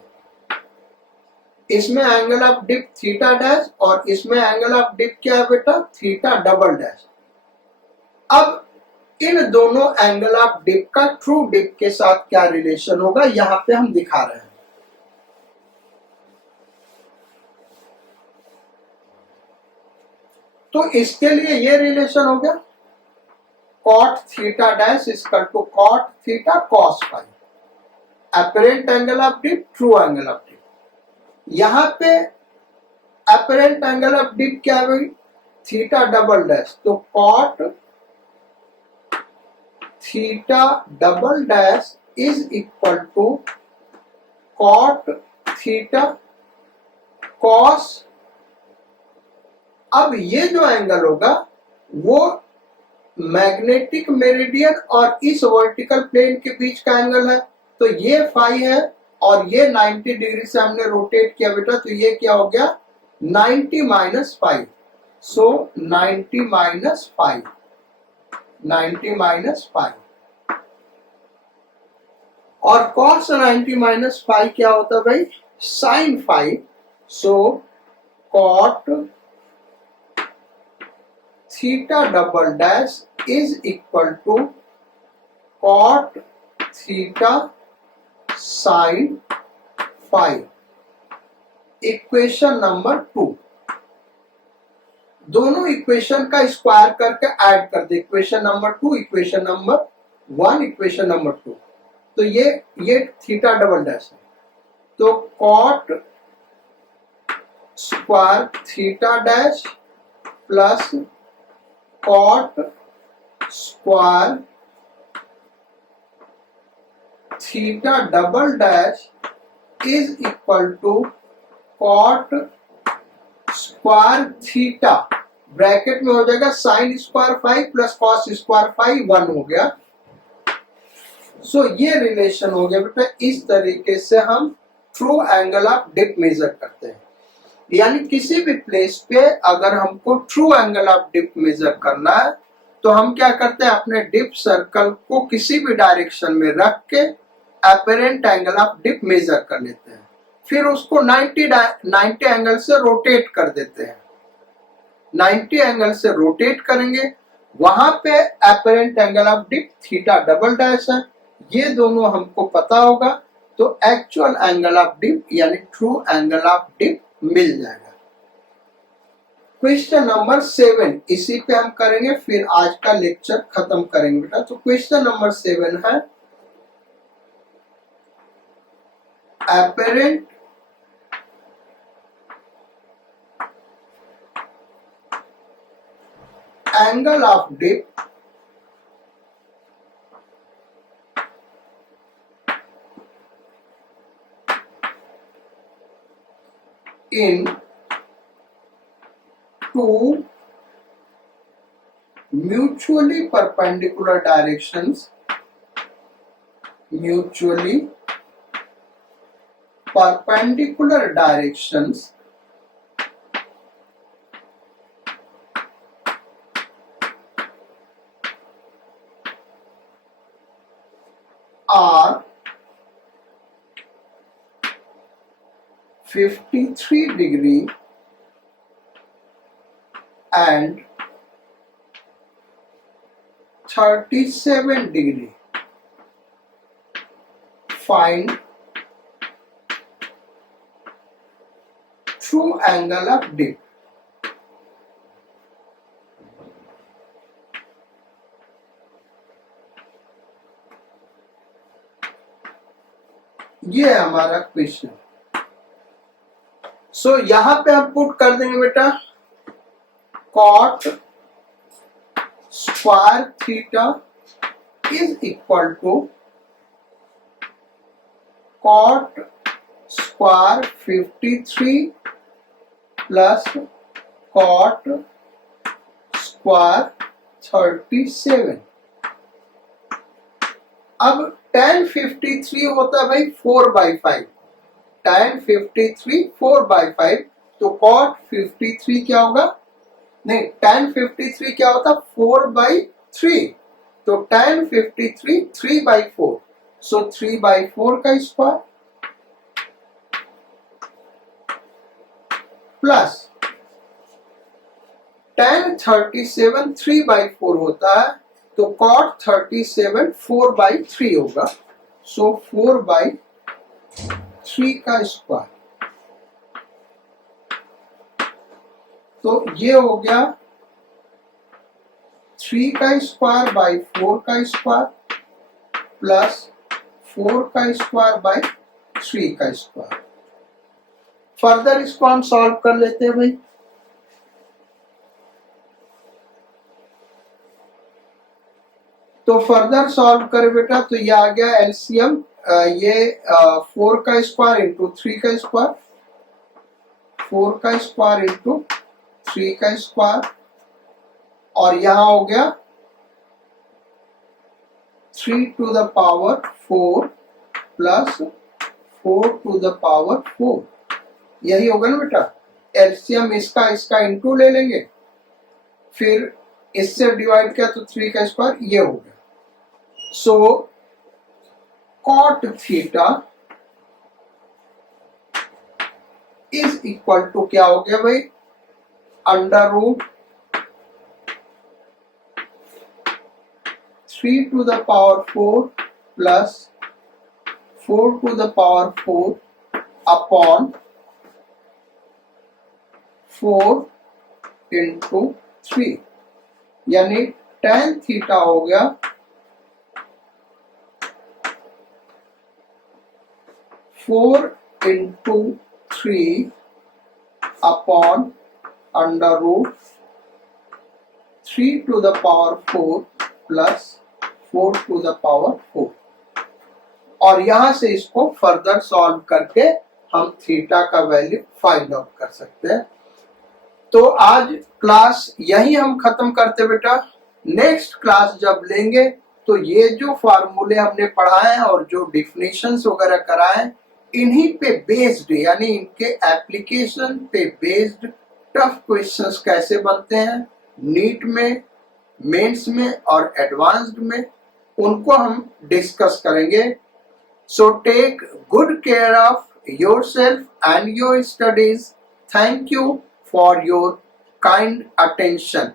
इसमें angle of dip theta dash और इसमें एंगल ऑफ डिप क्या है बेटा, थीटा डबल डैश। अब इन दोनों एंगल ऑफ डिप का ट्रू डिप के साथ क्या रिलेशन होगा, यहां पे हम दिखा रहे हैं। तो इसके लिए ये रिलेशन हो गया cot theta dash equal to cot theta cos phi, apparent angle of dip, true angle of dip. यहां पे अपरेंट एंगल ऑफ डिप क्या है भाई, थीटा डबल डैश, तो cot theta double dash is equal to cot theta cos। अब ये जो angle होगा वो मैग्नेटिक मेरिडियन और इस वर्टिकल प्लेन के बीच का एंगल है, तो ये फाई है और ये 90 डिग्री से हमने रोटेट किया बेटा, तो ये क्या हो गया 90 minus five, so 90 minus five, 90 minus five. और cos 90 माइनस फाइव क्या होता है भाई, sine five, so cot theta double dash is equal to cot theta sine five. Equation number 2, दोनों इक्वेशन का स्क्वायर करके ऐड कर दे, equation number 2, equation number 1, equation number 2। तो ये थीटा डबल डैश है, तो cot square theta dash plus cot square theta double dash is equal to cot square theta, bracket में हो जाएगा sine square five plus cos square five, 1 हो गया। सो ये रिलेशन हो गया बेटा। इस तरीके से हम true angle of dip measure करते हैं, यानी किसी भी प्लेस पे अगर हमको true angle of dip measure करना है तो हम क्या करते हैं, अपने डिप सर्कल को किसी भी डायरेक्शन में रख के apparent angle of dip measure कर लेते हैं, फिर उसको 90 एंगल से रोटेट कर देते हैं। 90 एंगल से रोटेट करेंगे, वहां पे apparent angle of dip theta double dash है, ये दोनों हमको पता होगा, तो एक्चुअल एंगल ऑफ डिप यानी ट्रू एंगल ऑफ डिप मिल जाएगा। क्वेश्चन नंबर 7 इसी पे हम करेंगे, फिर आज का लेक्चर खत्म करेंगे बेटा। तो क्वेश्चन नंबर 7 है apparent angle of dip in two mutually perpendicular directions, mutually perpendicular directions are 53 degree and 37 degree. Find true angle of dip. ये है हमारा क्वेश्चन। सो यहां पे हम पुट कर देंगे बेटा cot square theta is equal to cot square 53 plus cot square 37। अब tan 53 होता है भाई 4/5, tan 53 4/5, तो cot 53 क्या होगा नहीं, tan 53 क्या होता, 4/3, तो tan 53 3/4, सो 3/4 का स्क्वायर प्लस tan 37 3/4 होता है, तो cot 37 4/3 होगा, सो 4/3 का स्क्वायर, तो ये हो गया 3 का स्क्वायर बाई 4 का स्क्वायर प्लस 4 का स्क्वायर बाई 3 का स्क्वायर। फर्दर इसको हम सॉल्व कर लेते हैं भाई। तो फर्दर सॉल्व करें बेटा, तो ये आ गया एलसीएम, ये 4 का स्क्वायर इंटू 3 का स्क्वायर, 4 का स्क्वायर इंटू 3 का स्क्वायर, और यहां हो गया 3 to the power 4 plus 4 to the power 4, यही होगा ना बेटा। एलसीएम इसका इसका इंटू ले लेंगे, फिर इससे डिवाइड किया तो 3 का स्क्वायर, ये हो गया। So cot theta is equal to क्या हो गया भाई, under root 3 to the power 4 plus 4 to the power 4 upon 4 into 3, यानी tan थीटा हो गया 4 into 3 upon under root 3 to the power 4 plus 4 to the power 4, और यहां से इसको फर्दर सॉल्व करके हम थीटा का वैल्यू फाइंड आउट कर सकते हैं। तो आज क्लास यही हम खत्म करते बेटा। नेक्स्ट क्लास जब लेंगे तो ये जो फार्मूले हमने पढ़ाए हैं और जो डिफिनेशंस वगैरह कराए, इन्हीं पे बेस्ड, यानी इनके एप्लीकेशन पे बेस्ड टफ क्वेश्चंस कैसे बनते हैं नीट में, मेंस में और एडवांस्ड में, उनको हम डिस्कस करेंगे। So take good care of yourself and your studies. Thank you for your kind attention.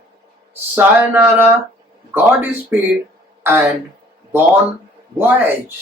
Sayonara, Godspeed, and bon voyage.